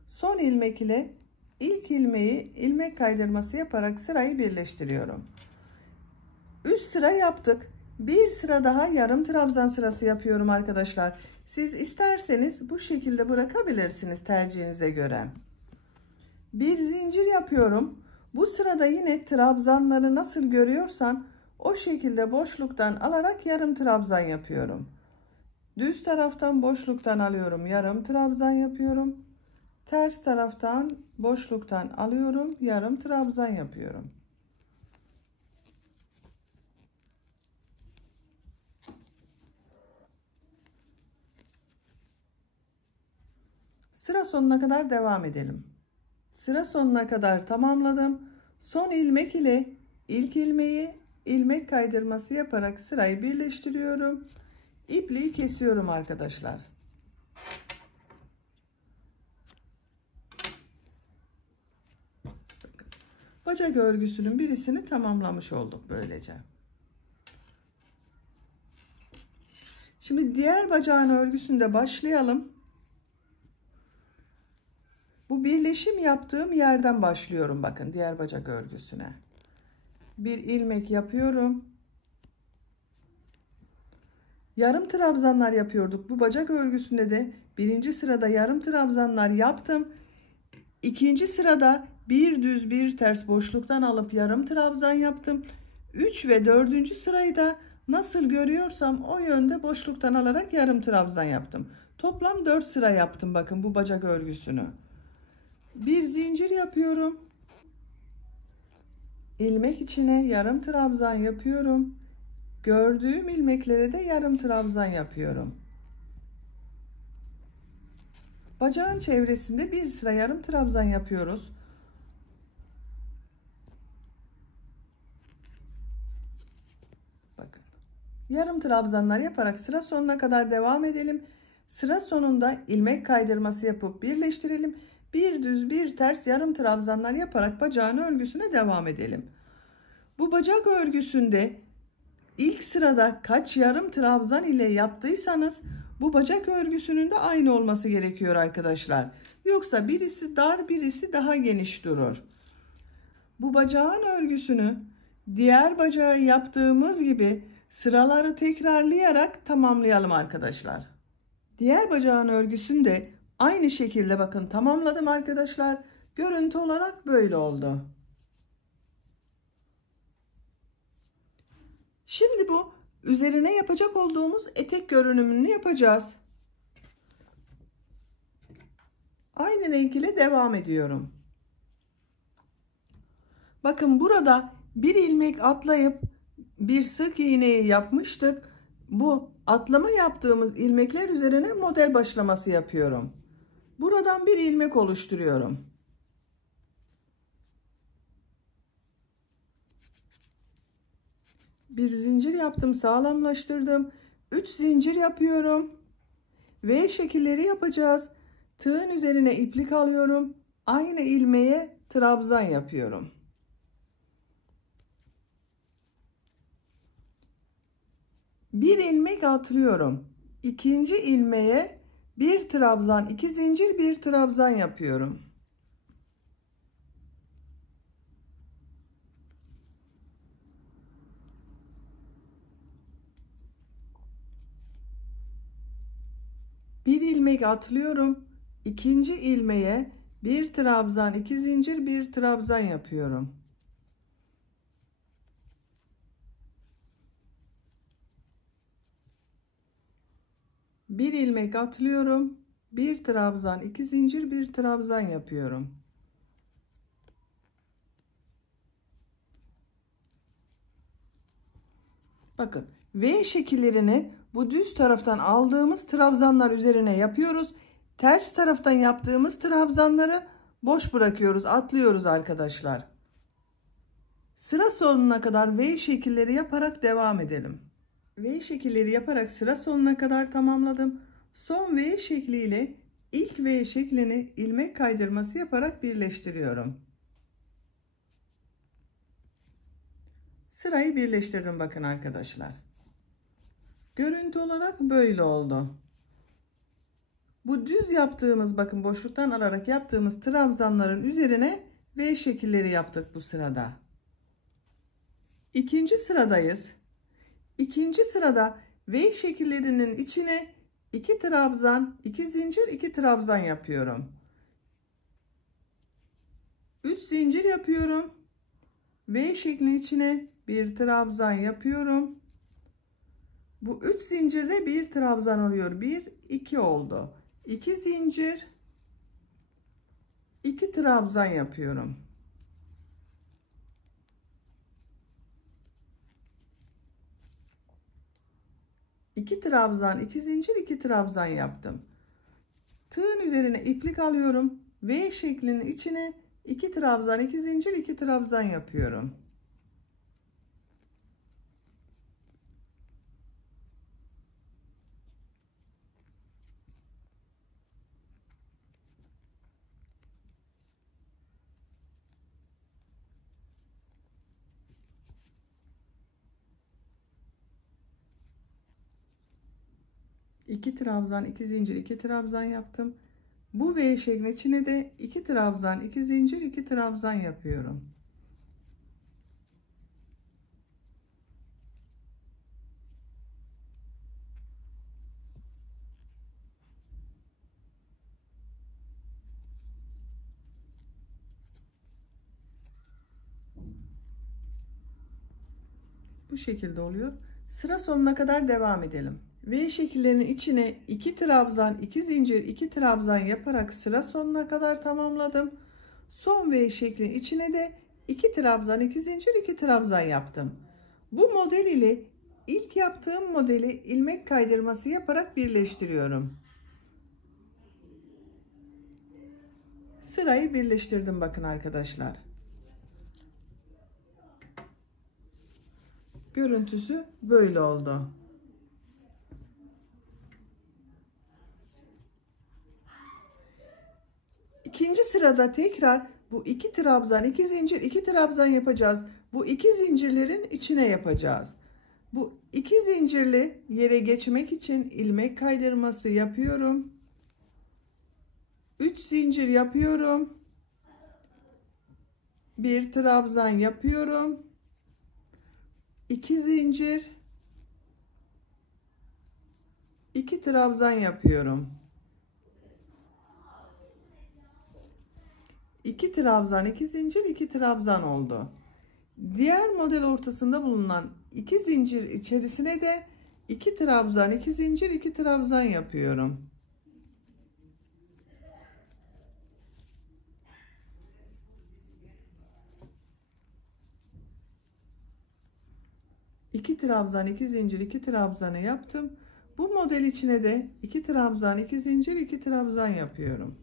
Son ilmek ile ilk ilmeği ilmek kaydırması yaparak sırayı birleştiriyorum. 3 sıra yaptık. Bir sıra daha yarım trabzan sırası yapıyorum arkadaşlar. Siz isterseniz bu şekilde bırakabilirsiniz tercihinize göre. Bir zincir yapıyorum. Bu sırada yine trabzanları nasıl görüyorsan o şekilde boşluktan alarak yarım trabzan yapıyorum. Düz taraftan boşluktan alıyorum, yarım trabzan yapıyorum. Ters taraftan boşluktan alıyorum, yarım trabzan yapıyorum. Sıra sonuna kadar devam edelim. Sıra sonuna kadar tamamladım. Son ilmek ile ilk ilmeği ilmek kaydırması yaparak sırayı birleştiriyorum. İpliği kesiyorum arkadaşlar. Bacak örgüsünün birisini tamamlamış olduk böylece. Şimdi diğer bacağın örgüsünde başlayalım. Bu birleşim yaptığım yerden başlıyorum bakın diğer bacak örgüsüne. Bir ilmek yapıyorum. Yarım trabzanlar yapıyorduk. Bu bacak örgüsünde de birinci sırada yarım trabzanlar yaptım. İkinci sırada bir düz bir ters boşluktan alıp yarım trabzan yaptım. 3 ve 4. sırayı da nasıl görüyorsam o yönde boşluktan alarak yarım trabzan yaptım. Toplam 4 sıra yaptım bakın bu bacak örgüsünü. Bir zincir yapıyorum. İlmek içine yarım trabzan yapıyorum. Gördüğüm ilmeklere de yarım trabzan yapıyorum. Bacağın çevresinde bir sıra yarım trabzan yapıyoruz. Bakın. Yarım trabzanlar yaparak sıra sonuna kadar devam edelim. Sıra sonunda ilmek kaydırması yapıp birleştirelim. Bir düz bir ters yarım trabzanlar yaparak bacağın örgüsüne devam edelim. Bu bacak örgüsünde ilk sırada kaç yarım trabzan ile yaptıysanız bu bacak örgüsünün de aynı olması gerekiyor arkadaşlar. Yoksa birisi dar birisi daha geniş durur. Bu bacağın örgüsünü diğer bacağı yaptığımız gibi sıraları tekrarlayarak tamamlayalım arkadaşlar. Diğer bacağın örgüsünü de aynı şekilde bakın tamamladım arkadaşlar. Görüntü olarak böyle oldu. Şimdi bu üzerine yapacak olduğumuz etek görünümünü yapacağız. Aynı renk ile devam ediyorum. Bakın burada bir ilmek atlayıp bir sık iğneyi yapmıştık. Bu atlama yaptığımız ilmekler üzerine model başlaması yapıyorum. Buradan bir ilmek oluşturuyorum. Bir zincir yaptım, sağlamlaştırdım. 3 zincir yapıyorum. V şekilleri yapacağız. Tığın üzerine iplik alıyorum. Aynı ilmeğe trabzan yapıyorum. Bir ilmek atlıyorum. İkinci ilmeğe bir trabzan, iki zincir, bir trabzan yapıyorum. Bir ilmek atlıyorum. İkinci ilmeğe bir trabzan, iki zincir, bir trabzan yapıyorum. Bir ilmek atlıyorum. Bir trabzan, iki zincir, bir trabzan yapıyorum. Bakın, V şekillerini bu düz taraftan aldığımız trabzanlar üzerine yapıyoruz. Ters taraftan yaptığımız trabzanları boş bırakıyoruz, atlıyoruz arkadaşlar. Sıra sonuna kadar V şekilleri yaparak devam edelim. V şekilleri yaparak sıra sonuna kadar tamamladım. Son V şekliyle ilk V şeklini ilmek kaydırması yaparak birleştiriyorum. Sırayı birleştirdim bakın arkadaşlar. Görüntü olarak böyle oldu. Bu düz yaptığımız, bakın boşluktan alarak yaptığımız trabzanların üzerine V şekilleri yaptık bu sırada. İkinci sıradayız. İkinci sırada V şekillerinin içine 2 trabzan, 2 zincir, 2 trabzan yapıyorum. 3 zincir yapıyorum. V şeklinin içine bir trabzan yapıyorum. Bu 3 zincirde bir trabzan oluyor. 1, 2 oldu. 2 zincir, 2 trabzan yapıyorum. İki trabzan, 2 zincir, 2 trabzan yaptım. Tığın üzerine iplik alıyorum. V şeklinin içine 2 trabzan, 2 zincir, 2 trabzan yapıyorum. İki trabzan, 2 zincir, 2 trabzan yaptım. Bu V şeklinin içine de 2 trabzan, 2 zincir, 2 trabzan yapıyorum. Bu şekilde oluyor. Sıra sonuna kadar devam edelim. V şekillerinin içine 2 trabzan, 2 zincir, 2 trabzan yaparak sıra sonuna kadar tamamladım. Son V şeklinin içine de 2 trabzan, 2 zincir, 2 trabzan yaptım. Bu model ile ilk yaptığım modeli ilmek kaydırması yaparak birleştiriyorum. Sırayı birleştirdim bakın arkadaşlar. Görüntüsü böyle oldu. İkinci sırada tekrar bu 2 trabzan, 2 zincir, 2 trabzan yapacağız. Bu 2 zincirlerin içine yapacağız. Bu 2 zincirli yere geçmek için ilmek kaydırması yapıyorum. 3 zincir yapıyorum. 1 trabzan yapıyorum. 2 zincir, 2 trabzan yapıyorum. 2 trabzan, 2 zincir, 2 trabzan oldu. Diğer model ortasında bulunan 2 zincir içerisine de 2 trabzan, 2 zincir, 2 trabzan yapıyorum. İki trabzan, 2 zincir, 2 trabzanı yaptım. Bu model içine de 2 trabzan, 2 zincir, 2 trabzan yapıyorum.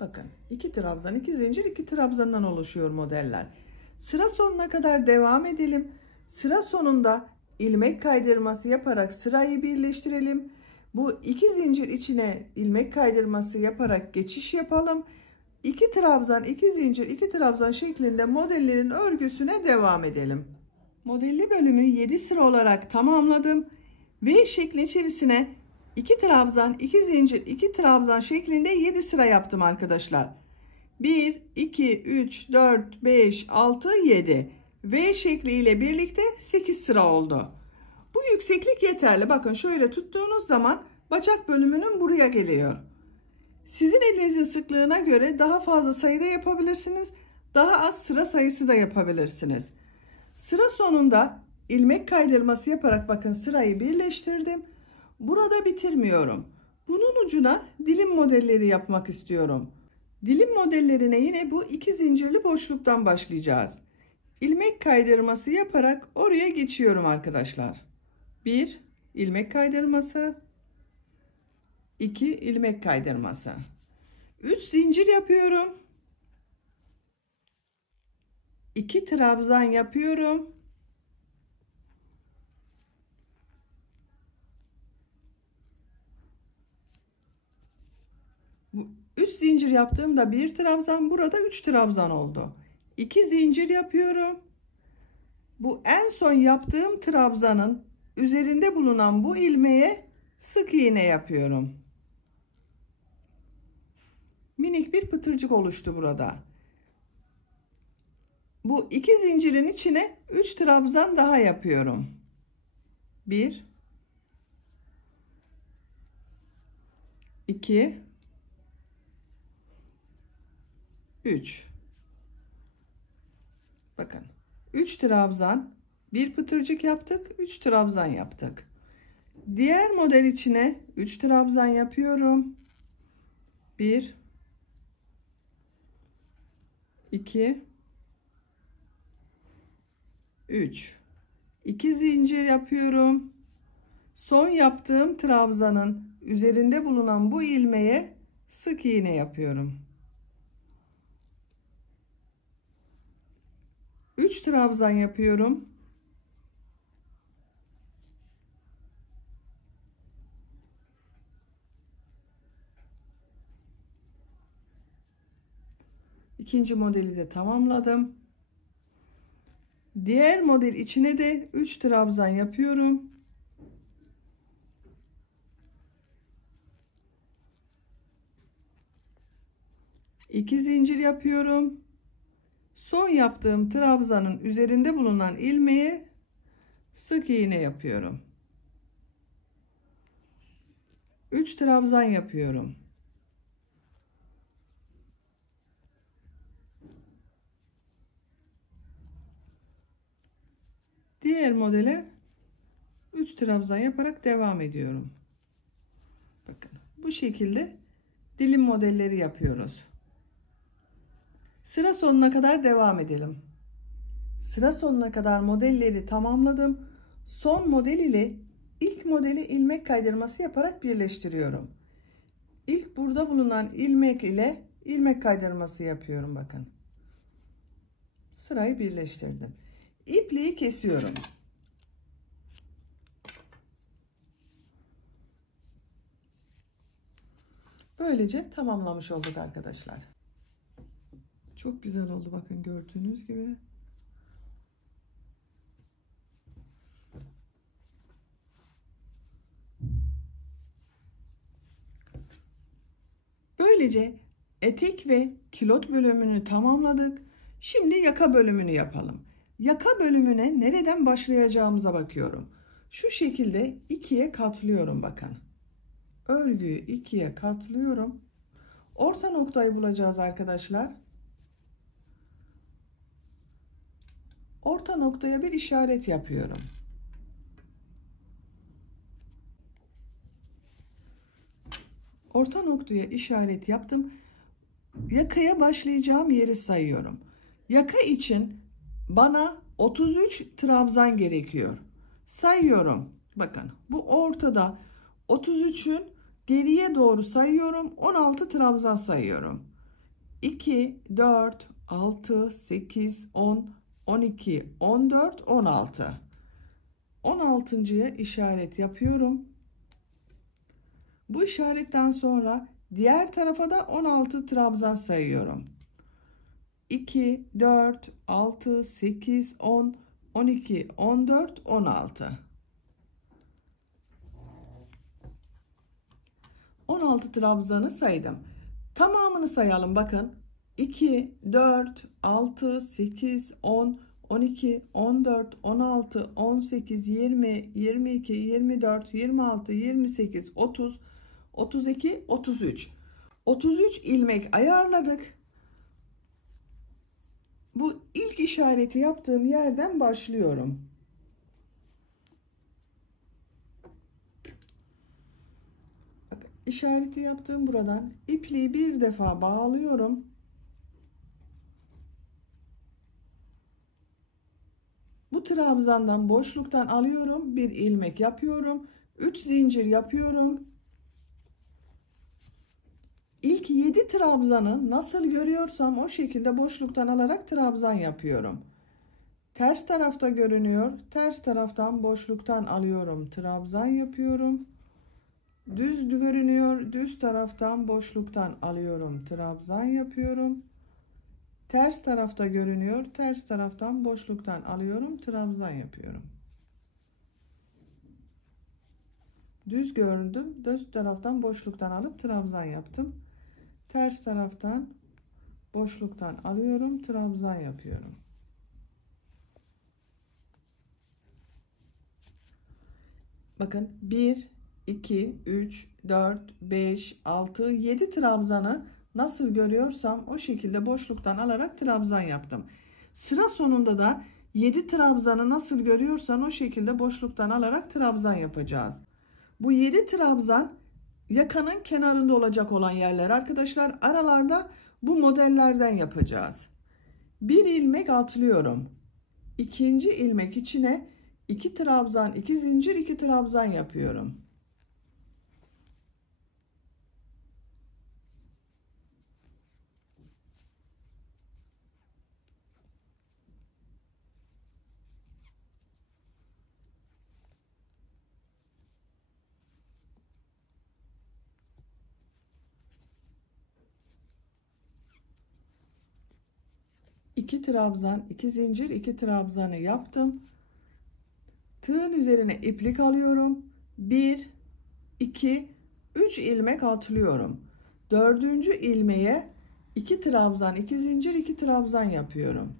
Bakın 2 trabzan, 2 zincir, 2 trabzandan oluşuyor modeller. Sıra sonuna kadar devam edelim. Sıra sonunda ilmek kaydırması yaparak sırayı birleştirelim. Bu 2 zincir içine ilmek kaydırması yaparak geçiş yapalım. 2 trabzan, 2 zincir, 2 trabzan şeklinde modellerin örgüsüne devam edelim. Modelli bölümü 7 sıra olarak tamamladım. V şekli içerisine 2 trabzan, 2 zincir, 2 trabzan şeklinde 7 sıra yaptım arkadaşlar. 1, 2, 3, 4, 5, 6, 7. V şekli ile birlikte 8 sıra oldu. Bu yükseklik yeterli. Bakın şöyle tuttuğunuz zaman bacak bölümünün buraya geliyor. Sizin elinizin sıklığına göre daha fazla sayıda yapabilirsiniz. Daha az sıra sayısı da yapabilirsiniz. Sıra sonunda ilmek kaydırması yaparak bakın sırayı birleştirdim. Burada bitirmiyorum. Bunun ucuna dilim modelleri yapmak istiyorum. Dilim modellerine yine bu 2 zincirli boşluktan başlayacağız. İlmek kaydırması yaparak oraya geçiyorum arkadaşlar. 1 ilmek kaydırması, 2 ilmek kaydırması, 3 zincir yapıyorum, 2 trabzan yapıyorum, bu 3 zincir yaptığımda 1 trabzan, burada 3 trabzan oldu. 2 zincir yapıyorum. Bu en son yaptığım trabzanın üzerinde bulunan bu ilmeğe sık iğne yapıyorum. Minik bir pıtırcık oluştu burada. Bu 2 zincirin içine 3 trabzan daha yapıyorum. 1 2 3. Bakın 3 trabzan, bir pıtırcık yaptık, 3 trabzan yaptık. Diğer model içine 3 trabzan yapıyorum. 1 2 3. 2 zincir yapıyorum. Son yaptığım trabzanın üzerinde bulunan bu ilmeğe sık iğne yapıyorum. 3 trabzan yapıyorum. İkinci modeli de tamamladım. Diğer model içine de 3 trabzan yapıyorum. İki zincir yapıyorum. Son yaptığım trabzanın üzerinde bulunan ilmeğe sık iğne yapıyorum. 3 trabzan yapıyorum. Diğer modele 3 trabzan yaparak devam ediyorum. Bakın bu şekilde dilim modelleri yapıyoruz. Sıra sonuna kadar devam edelim. Sıra sonuna kadar modelleri tamamladım. Son model ile ilk modeli ilmek kaydırması yaparak birleştiriyorum. İlk burada bulunan ilmek ile ilmek kaydırması yapıyorum bakın. Sırayı birleştirdim. İpliği kesiyorum. Böylece tamamlamış olduk arkadaşlar. Çok güzel oldu bakın gördüğünüz gibi. Böylece etek ve kilot bölümünü tamamladık. Şimdi yaka bölümünü yapalım. Yaka bölümüne nereden başlayacağımıza bakıyorum. Şu şekilde ikiye katlıyorum bakın. Örgüyü ikiye katlıyorum. Orta noktayı bulacağız arkadaşlar. Orta noktaya bir işaret yapıyorum. Orta noktaya işaret yaptım. Yakaya başlayacağım yeri sayıyorum. Yaka için bana 33 trabzan gerekiyor. Sayıyorum. Bakın bu ortada 33'ün geriye doğru sayıyorum. 16 trabzan sayıyorum. 2, 4, 6, 8, 10, 12, 14, 16. 16.'ya işaret yapıyorum. Bu işaretten sonra diğer tarafa da 16 trabzan sayıyorum. 2, 4, 6, 8, 10, 12, 14, 16. 16 trabzanı saydım. Tamamını sayalım bakın. 2, 4, 6, 8, 10, 12, 14, 16, 18, 20, 22, 24, 26, 28, 30, 32, 33. 33 ilmek ayarladık. Bu ilk işareti yaptığım yerden başlıyorum. Bakın, işareti yaptığım buradan ipliği bir defa bağlıyorum. Bu trabzandan boşluktan alıyorum, bir ilmek yapıyorum, 3 zincir yapıyorum. İlk 7 trabzanı nasıl görüyorsam o şekilde boşluktan alarak trabzan yapıyorum. Ters tarafta görünüyor, ters taraftan boşluktan alıyorum, trabzan yapıyorum. Düz görünüyor, düz taraftan boşluktan alıyorum, trabzan yapıyorum. Ters tarafta görünüyor, ters taraftan boşluktan alıyorum, trabzan yapıyorum. Düz gördüm, düz taraftan boşluktan alıp trabzan yaptım. Ters taraftan boşluktan alıyorum, trabzan yapıyorum. Bakın 1, 2, 3, 4, 5, 6, 7 trabzanı nasıl görüyorsam o şekilde boşluktan alarak trabzan yaptım. Sıra sonunda da 7 trabzanı nasıl görüyorsan o şekilde boşluktan alarak trabzan yapacağız. Bu 7 trabzan yakanın kenarında olacak olan yerler arkadaşlar. Aralarda bu modellerden yapacağız. Bir ilmek atlıyorum. İkinci ilmek içine 2 trabzan, 2 zincir, 2 trabzan yapıyorum. İki trabzan, 2 zincir, 2 trabzanı yaptım. Tığın üzerine iplik alıyorum. 1, 2, 3 ilmek atlıyorum. Dördüncü ilmeğe 2 trabzan, 2 zincir, 2 trabzan yapıyorum.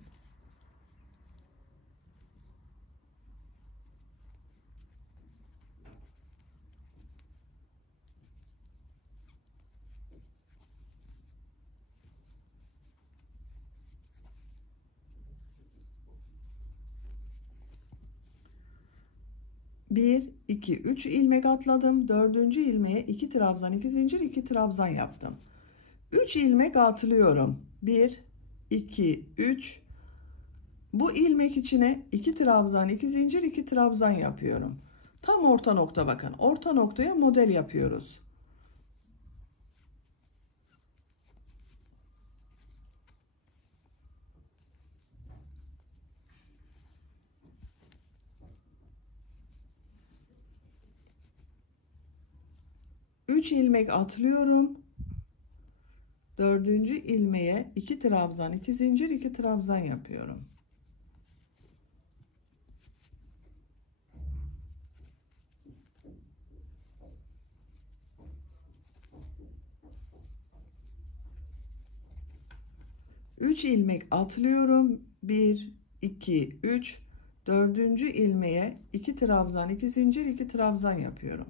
Bir, iki, üç ilmek atladım. Dördüncü ilmeğe 2 trabzan, 2 zincir, 2 trabzan yaptım. 3 ilmek atlıyorum. 1, 2, 3. Bu ilmek içine 2 trabzan, 2 zincir, 2 trabzan yapıyorum. Tam orta nokta bakın. Orta noktaya model yapıyoruz. Üç ilmek atlıyorum. Dördüncü ilmeğe 2 trabzan, 2 zincir, 2 trabzan yapıyorum. Üç ilmek atlıyorum. 1, 2, 3. Dördüncü ilmeğe 2 trabzan, 2 zincir, 2 trabzan yapıyorum.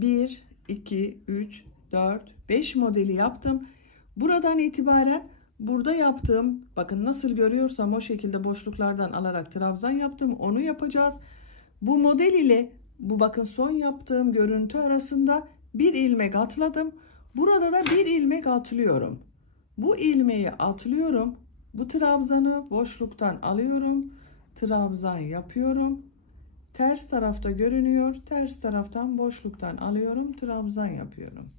Bir, 2, 3, 4, 5 modeli yaptım. Buradan itibaren burada yaptığım, bakın nasıl görüyorsam o şekilde boşluklardan alarak trabzan yaptım. Onu yapacağız. Bu model ile bu bakın son yaptığım görüntü arasında bir ilmek atladım. Burada da bir ilmek atlıyorum. Bu ilmeği atlıyorum. Bu trabzanı boşluktan alıyorum. Trabzan yapıyorum. Ters tarafta görünüyor. Ters taraftan boşluktan alıyorum. Trabzan yapıyorum.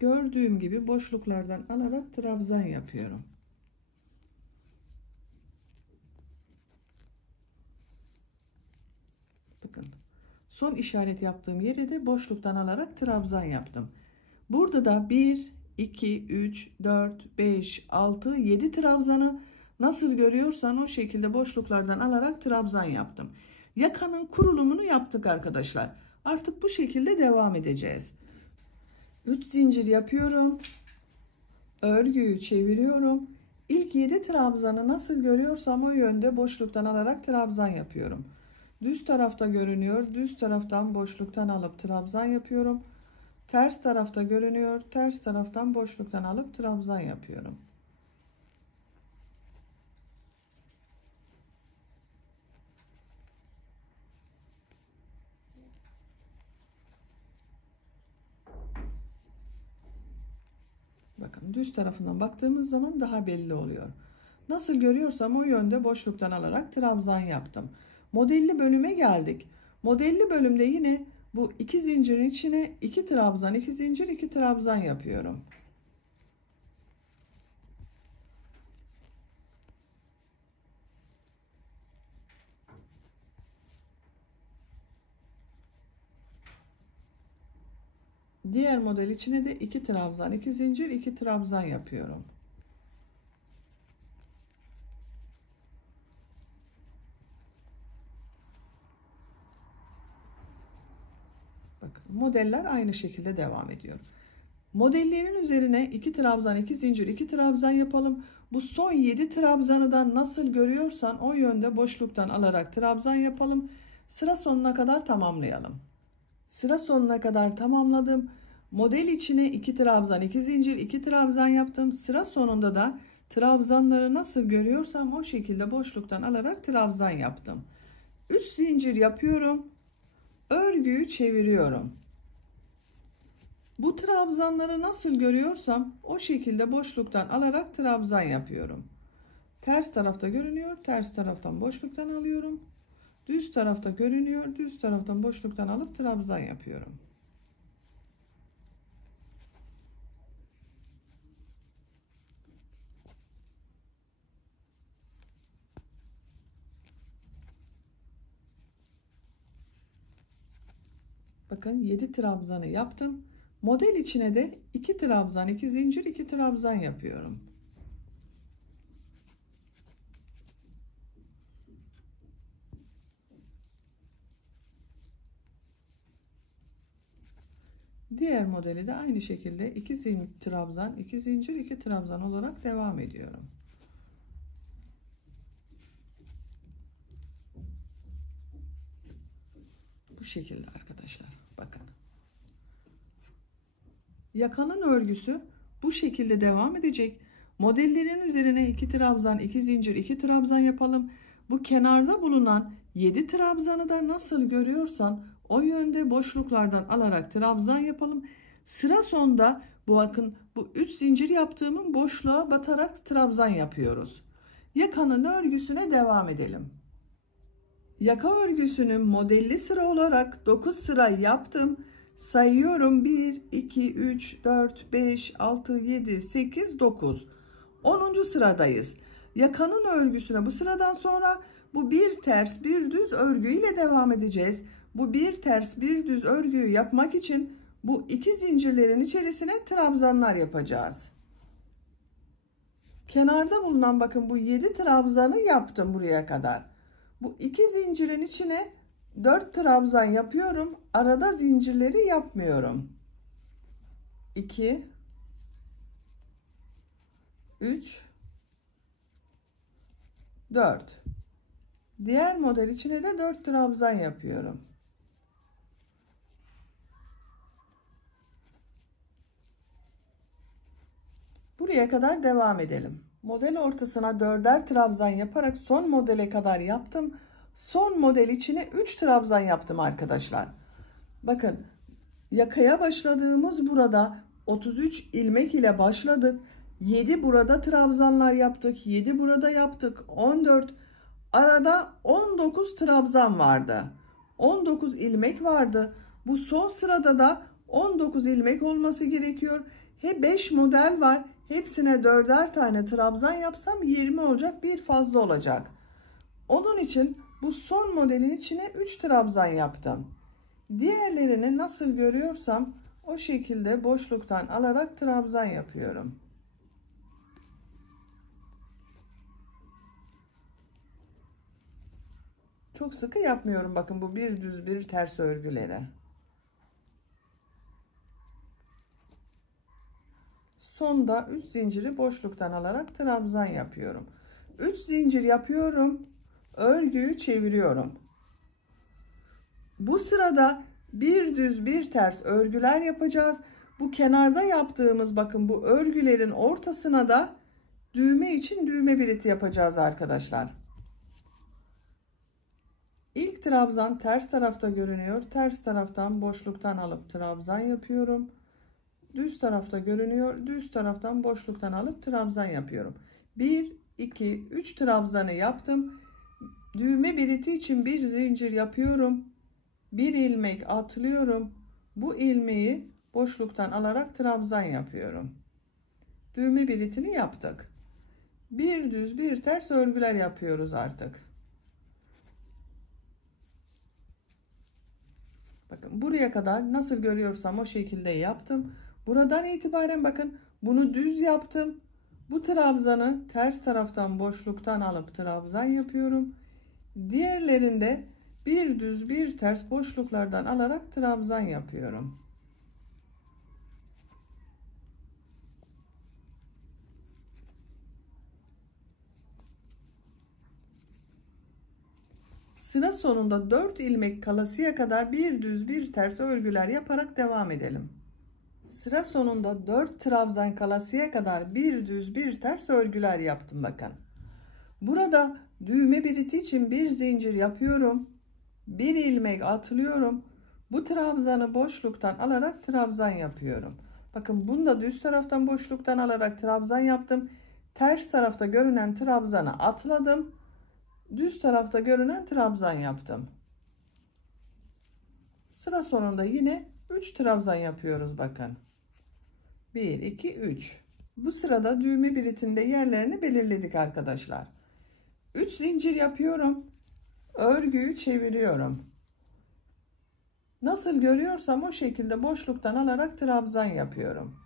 Gördüğüm gibi boşluklardan alarak trabzan yapıyorum. Bakın. Son işaret yaptığım yere de boşluktan alarak trabzan yaptım. Burada da 1, 2, 3, 4, 5, 6, 7 trabzanı nasıl görüyorsan o şekilde boşluklardan alarak trabzan yaptım. Yakanın kurulumunu yaptık arkadaşlar. Artık bu şekilde devam edeceğiz. 3 zincir yapıyorum. Örgüyü çeviriyorum. İlk 7 trabzanı nasıl görüyorsam o yönde boşluktan alarak trabzan yapıyorum. Düz tarafta görünüyor. Düz taraftan boşluktan alıp trabzan yapıyorum. Ters tarafta görünüyor. Ters taraftan boşluktan alıp trabzan yapıyorum. Bakın düz tarafından baktığımız zaman daha belli oluyor. Nasıl görüyorsam o yönde boşluktan alarak trabzan yaptım. Modelli bölüme geldik. Modelli bölümde yine bu iki zincirin içine 2 trabzan, 2 zincir, 2 trabzan yapıyorum. Diğer model içine de 2 trabzan, 2 zincir, 2 trabzan yapıyorum. Bakın modeller aynı şekilde devam ediyor. Modellerin üzerine 2 trabzan, 2 zincir, 2 trabzan yapalım. Bu son 7 trabzanı da nasıl görüyorsan o yönde boşluktan alarak trabzan yapalım. Sıra sonuna kadar tamamlayalım. Sıra sonuna kadar tamamladım. Model içine 2 trabzan, 2 zincir, 2 trabzan yaptım. Sıra sonunda da trabzanları nasıl görüyorsam o şekilde boşluktan alarak trabzan yaptım. 3 zincir yapıyorum. Örgüyü çeviriyorum. Bu trabzanları nasıl görüyorsam o şekilde boşluktan alarak trabzan yapıyorum. Ters tarafta görünüyor. Ters taraftan boşluktan alıyorum. Düz tarafta görünüyor. Düz taraftan boşluktan alıp trabzan yapıyorum. Bakın 7 trabzanı yaptım. Model içine de 2 trabzan, 2 zincir, 2 trabzan yapıyorum. Diğer modeli de aynı şekilde 2 trabzan, 2 zincir, 2 trabzan olarak devam ediyorum. Bu şekilde arkadaşlar. Bakın. Yakanın örgüsü bu şekilde devam edecek. Modellerin üzerine 2 trabzan, 2 zincir, 2 trabzan yapalım. Bu kenarda bulunan 7 trabzanı da nasıl görüyorsan o yönde boşluklardan alarak trabzan yapalım. Sıra sonda bakın bu 3 zincir yaptığımın boşluğa batarak trabzan yapıyoruz. Yakanın örgüsüne devam edelim. Yaka örgüsünün modelli sıra olarak 9 sıra yaptım. Sayıyorum 1, 2, 3, 4, 5, 6, 7, 8, 9. 10. sıradayız. Yakanın örgüsüne bu sıradan sonra bu bir ters bir düz örgü ile devam edeceğiz. Bu bir ters bir düz örgüyü yapmak için bu iki zincirlerin içerisine trabzanlar yapacağız. Kenarda bulunan bakın bu 7 trabzanı yaptım buraya kadar. Bu iki zincirin içine 4 trabzan yapıyorum. Arada zincirleri yapmıyorum. 2 3 4. Diğer model içine de 4 trabzan yapıyorum. Buraya kadar devam edelim. Model ortasına 4'er trabzan yaparak son modele kadar yaptım. Son model içine 3 trabzan yaptım arkadaşlar. Bakın Yakaya başladığımız burada 33 ilmek ile başladık. 7 burada trabzanlar yaptık. 7 burada yaptık. 14. Arada 19 trabzan vardı. 19 ilmek vardı. Bu son sırada da 19 ilmek olması gerekiyor. 5 model var. Hepsine 4'er tane trabzan yapsam 20 olacak. Bir fazla olacak. Onun için bu son modelin içine 3 trabzan yaptım. Diğerlerini nasıl görüyorsam o şekilde boşluktan alarak trabzan yapıyorum. Çok sıkı yapmıyorum. Bakın bu bir düz bir ters örgüleri. Sonda 3 zinciri boşluktan alarak trabzan yapıyorum. 3 zincir yapıyorum. Örgüyü çeviriyorum. Bu sırada bir düz bir ters örgüler yapacağız. Bu kenarda yaptığımız bakın bu örgülerin ortasına da düğme için düğme bileti yapacağız arkadaşlar. İlk trabzan ters tarafta görünüyor. Ters taraftan boşluktan alıp trabzan yapıyorum. Düz tarafta görünüyor. Düz taraftan boşluktan alıp trabzan yapıyorum. 1, 2, 3 trabzanı yaptım. Düğme bileti için bir zincir yapıyorum. Bir ilmek atlıyorum. Bu ilmeği boşluktan alarak trabzan yapıyorum. Düğme biletini yaptık. Bir düz bir ters örgüler yapıyoruz artık. Bakın buraya kadar nasıl görüyorsam o şekilde yaptım. Buradan itibaren bakın bunu düz yaptım. Bu trabzanı ters taraftan boşluktan alıp trabzan yapıyorum. Diğerlerinde bir düz bir ters boşluklardan alarak trabzan yapıyorum. Sıra sonunda 4 ilmek kalasıya kadar bir düz bir ters örgüler yaparak devam edelim. Sıra sonunda 4 trabzan kalasıya kadar bir düz bir ters örgüler yaptım bakın. Burada düğme bileti için bir zincir yapıyorum. Bir ilmek atlıyorum. Bu trabzanı boşluktan alarak trabzan yapıyorum. Bakın bunu da düz taraftan boşluktan alarak trabzan yaptım. Ters tarafta görünen trabzanı atladım. Düz tarafta görünen trabzan yaptım. Sıra sonunda yine 3 trabzan yapıyoruz bakın. 1, 2, 3. Bu sırada düğme biletinde yerlerini belirledik arkadaşlar. 3 zincir yapıyorum. Örgüyü çeviriyorum. Nasıl görüyorsam o şekilde boşluktan alarak trabzan yapıyorum.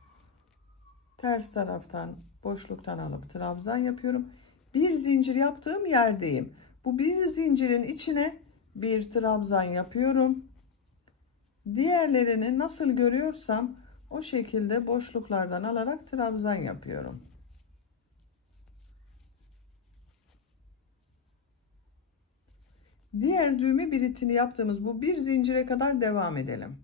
Ters taraftan boşluktan alıp trabzan yapıyorum. Bir zincir yaptığım yerdeyim. Bu bir zincirin içine bir trabzan yapıyorum. Diğerlerini nasıl görüyorsam o şekilde boşluklardan alarak trabzan yapıyorum. Diğer düğme biletini yaptığımız bu bir zincire kadar devam edelim.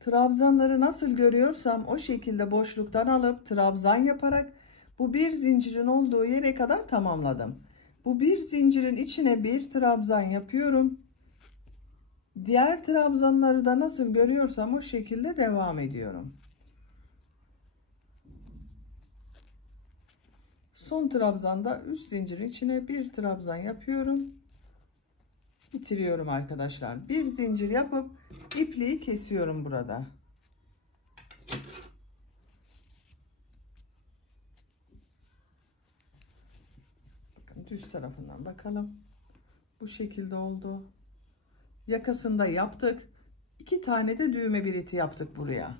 Trabzanları nasıl görüyorsam o şekilde boşluktan alıp trabzan yaparak bu bir zincirin olduğu yere kadar tamamladım. Bu bir zincirin içine bir trabzan yapıyorum. Diğer trabzanları da nasıl görüyorsam o şekilde devam ediyorum. Son trabzanda üst zincirin içine bir trabzan yapıyorum. Bitiriyorum arkadaşlar. Bir zincir yapıp ipliği kesiyorum burada. Bakın düz tarafından bakalım. Bu şekilde oldu. Yakasında yaptık. 2 tane de düğme bileti yaptık buraya.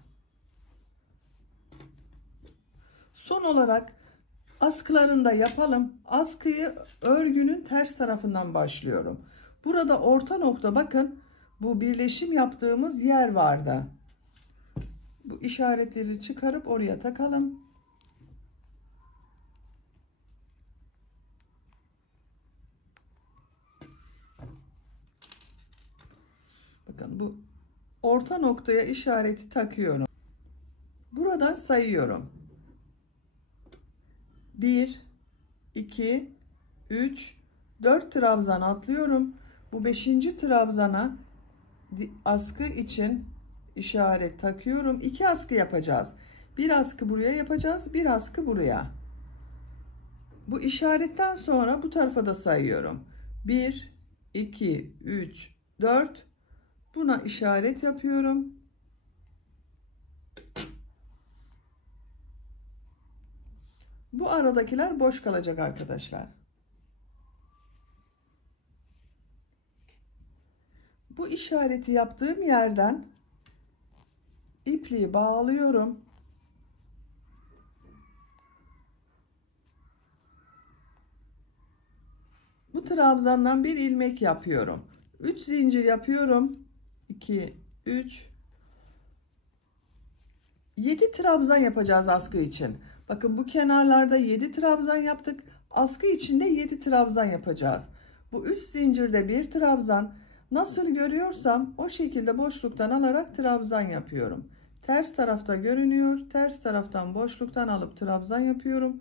Son olarak askılarını da yapalım. Askıyı örgünün ters tarafından başlıyorum. Burada orta nokta bakın bu birleşim yaptığımız yer vardı. Bu işaretleri çıkarıp oraya takalım. Bakın bu orta noktaya işareti takıyorum. Buradan sayıyorum. 1, 2, 3, 4 trabzan atlıyorum. Bu 5. trabzana askı için işaret takıyorum. 2 askı yapacağız. Bir askı buraya yapacağız. Bir askı buraya. Bu işaretten sonra bu tarafa da sayıyorum. 1, 2, 3, 4. Buna işaret yapıyorum. Bu aradakiler boş kalacak arkadaşlar. Bu işareti yaptığım yerden ipliği bağlıyorum. Bu trabzandan bir ilmek yapıyorum. 3 zincir yapıyorum. 2, 3, 7 trabzan yapacağız askı için. Bakın bu kenarlarda 7 trabzan yaptık. Askı içinde 7 trabzan yapacağız. Bu 3 zincirde bir trabzan. Nasıl görüyorsam o şekilde boşluktan alarak trabzan yapıyorum. Ters tarafta görünüyor. Ters taraftan boşluktan alıp trabzan yapıyorum.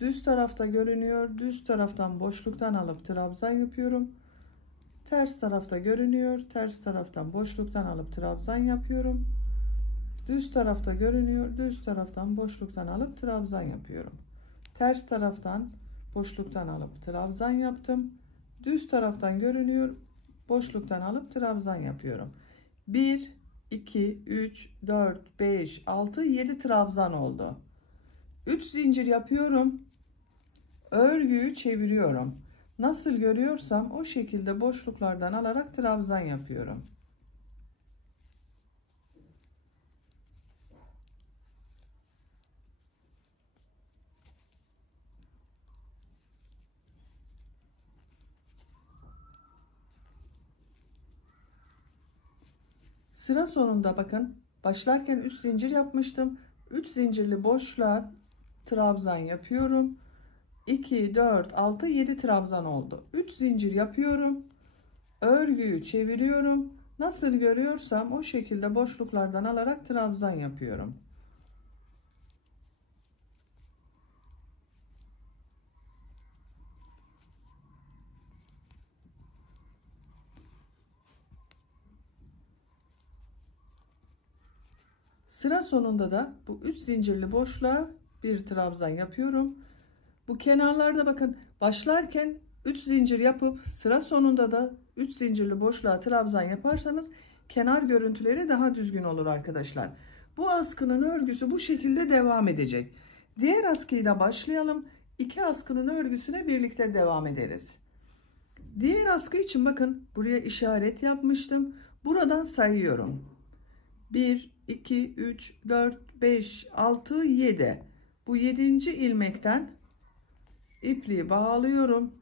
Düz tarafta görünüyor. Düz taraftan boşluktan alıp trabzan yapıyorum. Ters tarafta görünüyor. Ters taraftan boşluktan alıp trabzan yapıyorum. Düz tarafta görünüyor. Düz taraftan boşluktan alıp trabzan yapıyorum. Ters taraftan boşluktan alıp trabzan yaptım. Düz taraftan görünüyor. Boşluktan alıp trabzan yapıyorum. 1, 2, 3, 4, 5, 6, 7 trabzan oldu. 3 zincir yapıyorum. Örgüyü çeviriyorum. Nasıl görüyorsam o şekilde boşluklardan alarak trabzan yapıyorum. Sıra sonunda bakın başlarken 3 zincir yapmıştım. 3 zincirli boşluğa trabzan yapıyorum. 2, 4, 6, 7 trabzan oldu. 3 zincir yapıyorum. Örgüyü çeviriyorum. Nasıl görüyorsam o şekilde boşluklardan alarak trabzan yapıyorum. Sıra sonunda da bu 3 zincirli boşluğa bir trabzan yapıyorum. Bu kenarlarda bakın başlarken 3 zincir yapıp sıra sonunda da 3 zincirli boşluğa trabzan yaparsanız kenar görüntüleri daha düzgün olur arkadaşlar. Bu askının örgüsü bu şekilde devam edecek. Diğer askıyı da başlayalım. 2 askının örgüsüne birlikte devam ederiz. Diğer askı için bakın buraya işaret yapmıştım. Buradan sayıyorum. 1, 2, 3, 4, 5, 6, 7. Bu 7. ilmekten ipliği bağlıyorum.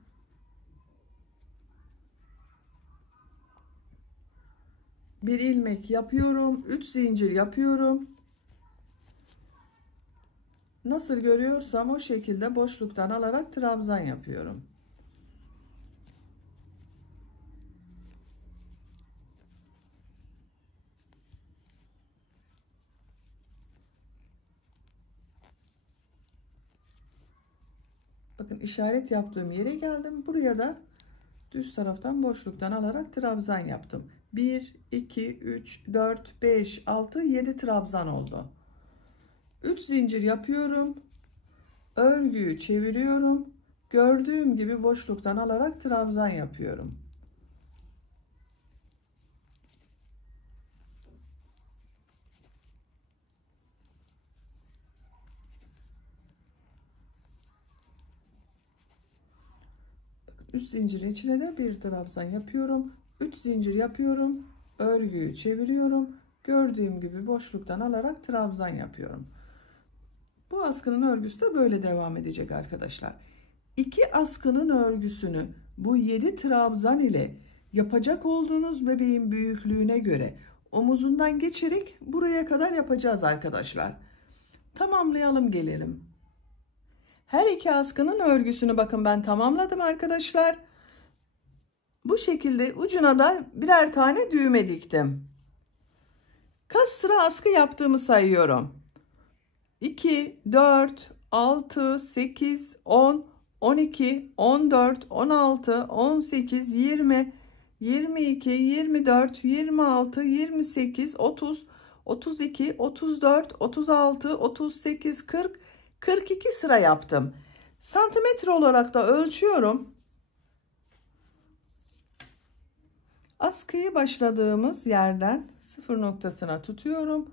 Bir ilmek yapıyorum. 3 zincir yapıyorum. Nasıl görüyorsam o şekilde boşluktan alarak trabzan yapıyorum. Bakın işaret yaptığım yere geldim. Buraya da düz taraftan boşluktan alarak trabzan yaptım. 1, 2, 3, 4, 5, 6, 7 trabzan oldu. 3 zincir yapıyorum. Örgüyü çeviriyorum. Gördüğüm gibi boşluktan alarak trabzan yapıyorum. Üst zincirin içine de bir trabzan yapıyorum. 3 zincir yapıyorum. Örgüyü çeviriyorum. Gördüğüm gibi boşluktan alarak trabzan yapıyorum. Bu askının örgüsü de böyle devam edecek arkadaşlar. 2 askının örgüsünü bu 7 trabzan ile yapacak olduğunuz bebeğin büyüklüğüne göre omuzundan geçerek buraya kadar yapacağız arkadaşlar. Tamamlayalım gelelim. Her 2 askının örgüsünü bakın ben tamamladım arkadaşlar. Bu şekilde ucuna da birer tane düğme diktim. Kaç sıra askı yaptığımı sayıyorum. 2, 4, 6, 8, 10, 12, 14, 16, 18, 20, 22, 24, 26, 28, 30, 32, 34, 36, 38, 40, 42 sıra yaptım. Santimetre olarak da ölçüyorum. Askıyı başladığımız yerden sıfır noktasına tutuyorum.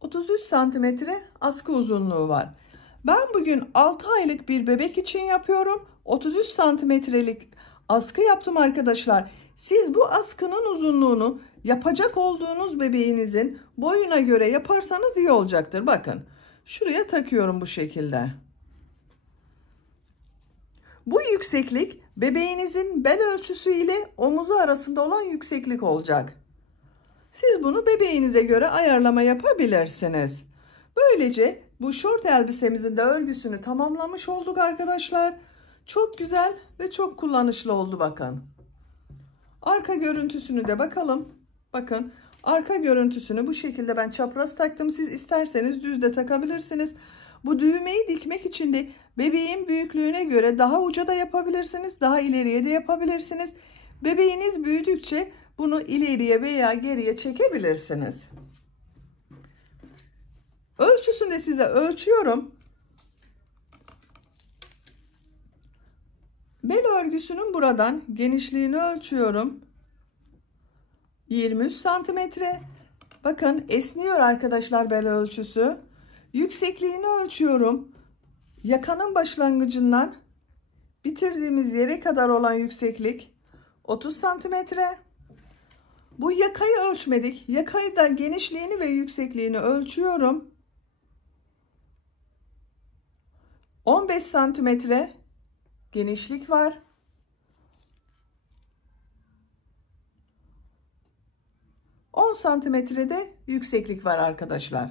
33 santimetre askı uzunluğu var. Ben bugün 6 aylık bir bebek için yapıyorum. 33 santimetrelik askı yaptım arkadaşlar. Siz bu askının uzunluğunu yapacak olduğunuz bebeğinizin boyuna göre yaparsanız iyi olacaktır. Bakın şuraya takıyorum bu şekilde. Bu yükseklik bebeğinizin bel ölçüsü ile omuzu arasında olan yükseklik olacak. Siz bunu bebeğinize göre ayarlama yapabilirsiniz. Böylece bu şort elbisemizin de örgüsünü tamamlamış olduk arkadaşlar. Çok güzel ve çok kullanışlı oldu bakın. Arka görüntüsünü de bakalım. Bakın arka görüntüsünü bu şekilde ben çapraz taktım. Siz isterseniz düz de takabilirsiniz. Bu düğmeyi dikmek için de bebeğin büyüklüğüne göre daha uca da yapabilirsiniz. Daha ileriye de yapabilirsiniz. Bebeğiniz büyüdükçe bunu ileriye veya geriye çekebilirsiniz. Ölçüsünü de size ölçüyorum. Bel örgüsünün buradan genişliğini ölçüyorum. 23 santimetre. Bakın esniyor arkadaşlar bel ölçüsü. Yüksekliğini ölçüyorum. Yakanın başlangıcından bitirdiğimiz yere kadar olan yükseklik 30 santimetre. Bu yakayı ölçmedik. Yakayı da genişliğini ve yüksekliğini ölçüyorum. 15 santimetre genişlik var. 10 santimetrede yükseklik var arkadaşlar.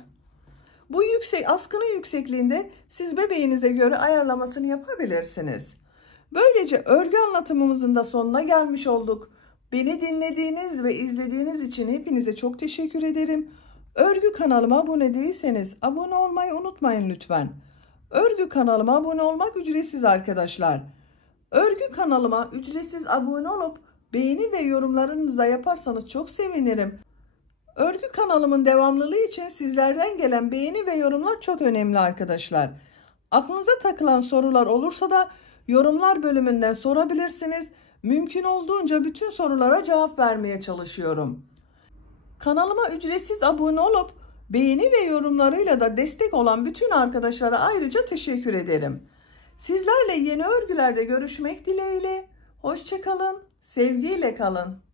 Bu askının yüksekliğinde siz bebeğinize göre ayarlamasını yapabilirsiniz. Böylece örgü anlatımımızın da sonuna gelmiş olduk. Beni dinlediğiniz ve izlediğiniz için hepinize çok teşekkür ederim. Örgü kanalıma abone değilseniz abone olmayı unutmayın lütfen. Örgü kanalıma abone olmak ücretsiz arkadaşlar. Örgü kanalıma ücretsiz abone olup beğeni ve yorumlarınızı yaparsanız çok sevinirim. Örgü kanalımın devamlılığı için sizlerden gelen beğeni ve yorumlar çok önemli arkadaşlar. Aklınıza takılan sorular olursa da yorumlar bölümünden sorabilirsiniz. Mümkün olduğunca bütün sorulara cevap vermeye çalışıyorum. Kanalıma ücretsiz abone olup beğeni ve yorumlarıyla da destek olan bütün arkadaşlara ayrıca teşekkür ederim. Sizlerle yeni örgülerde görüşmek dileğiyle. Hoşça kalın, sevgiyle kalın.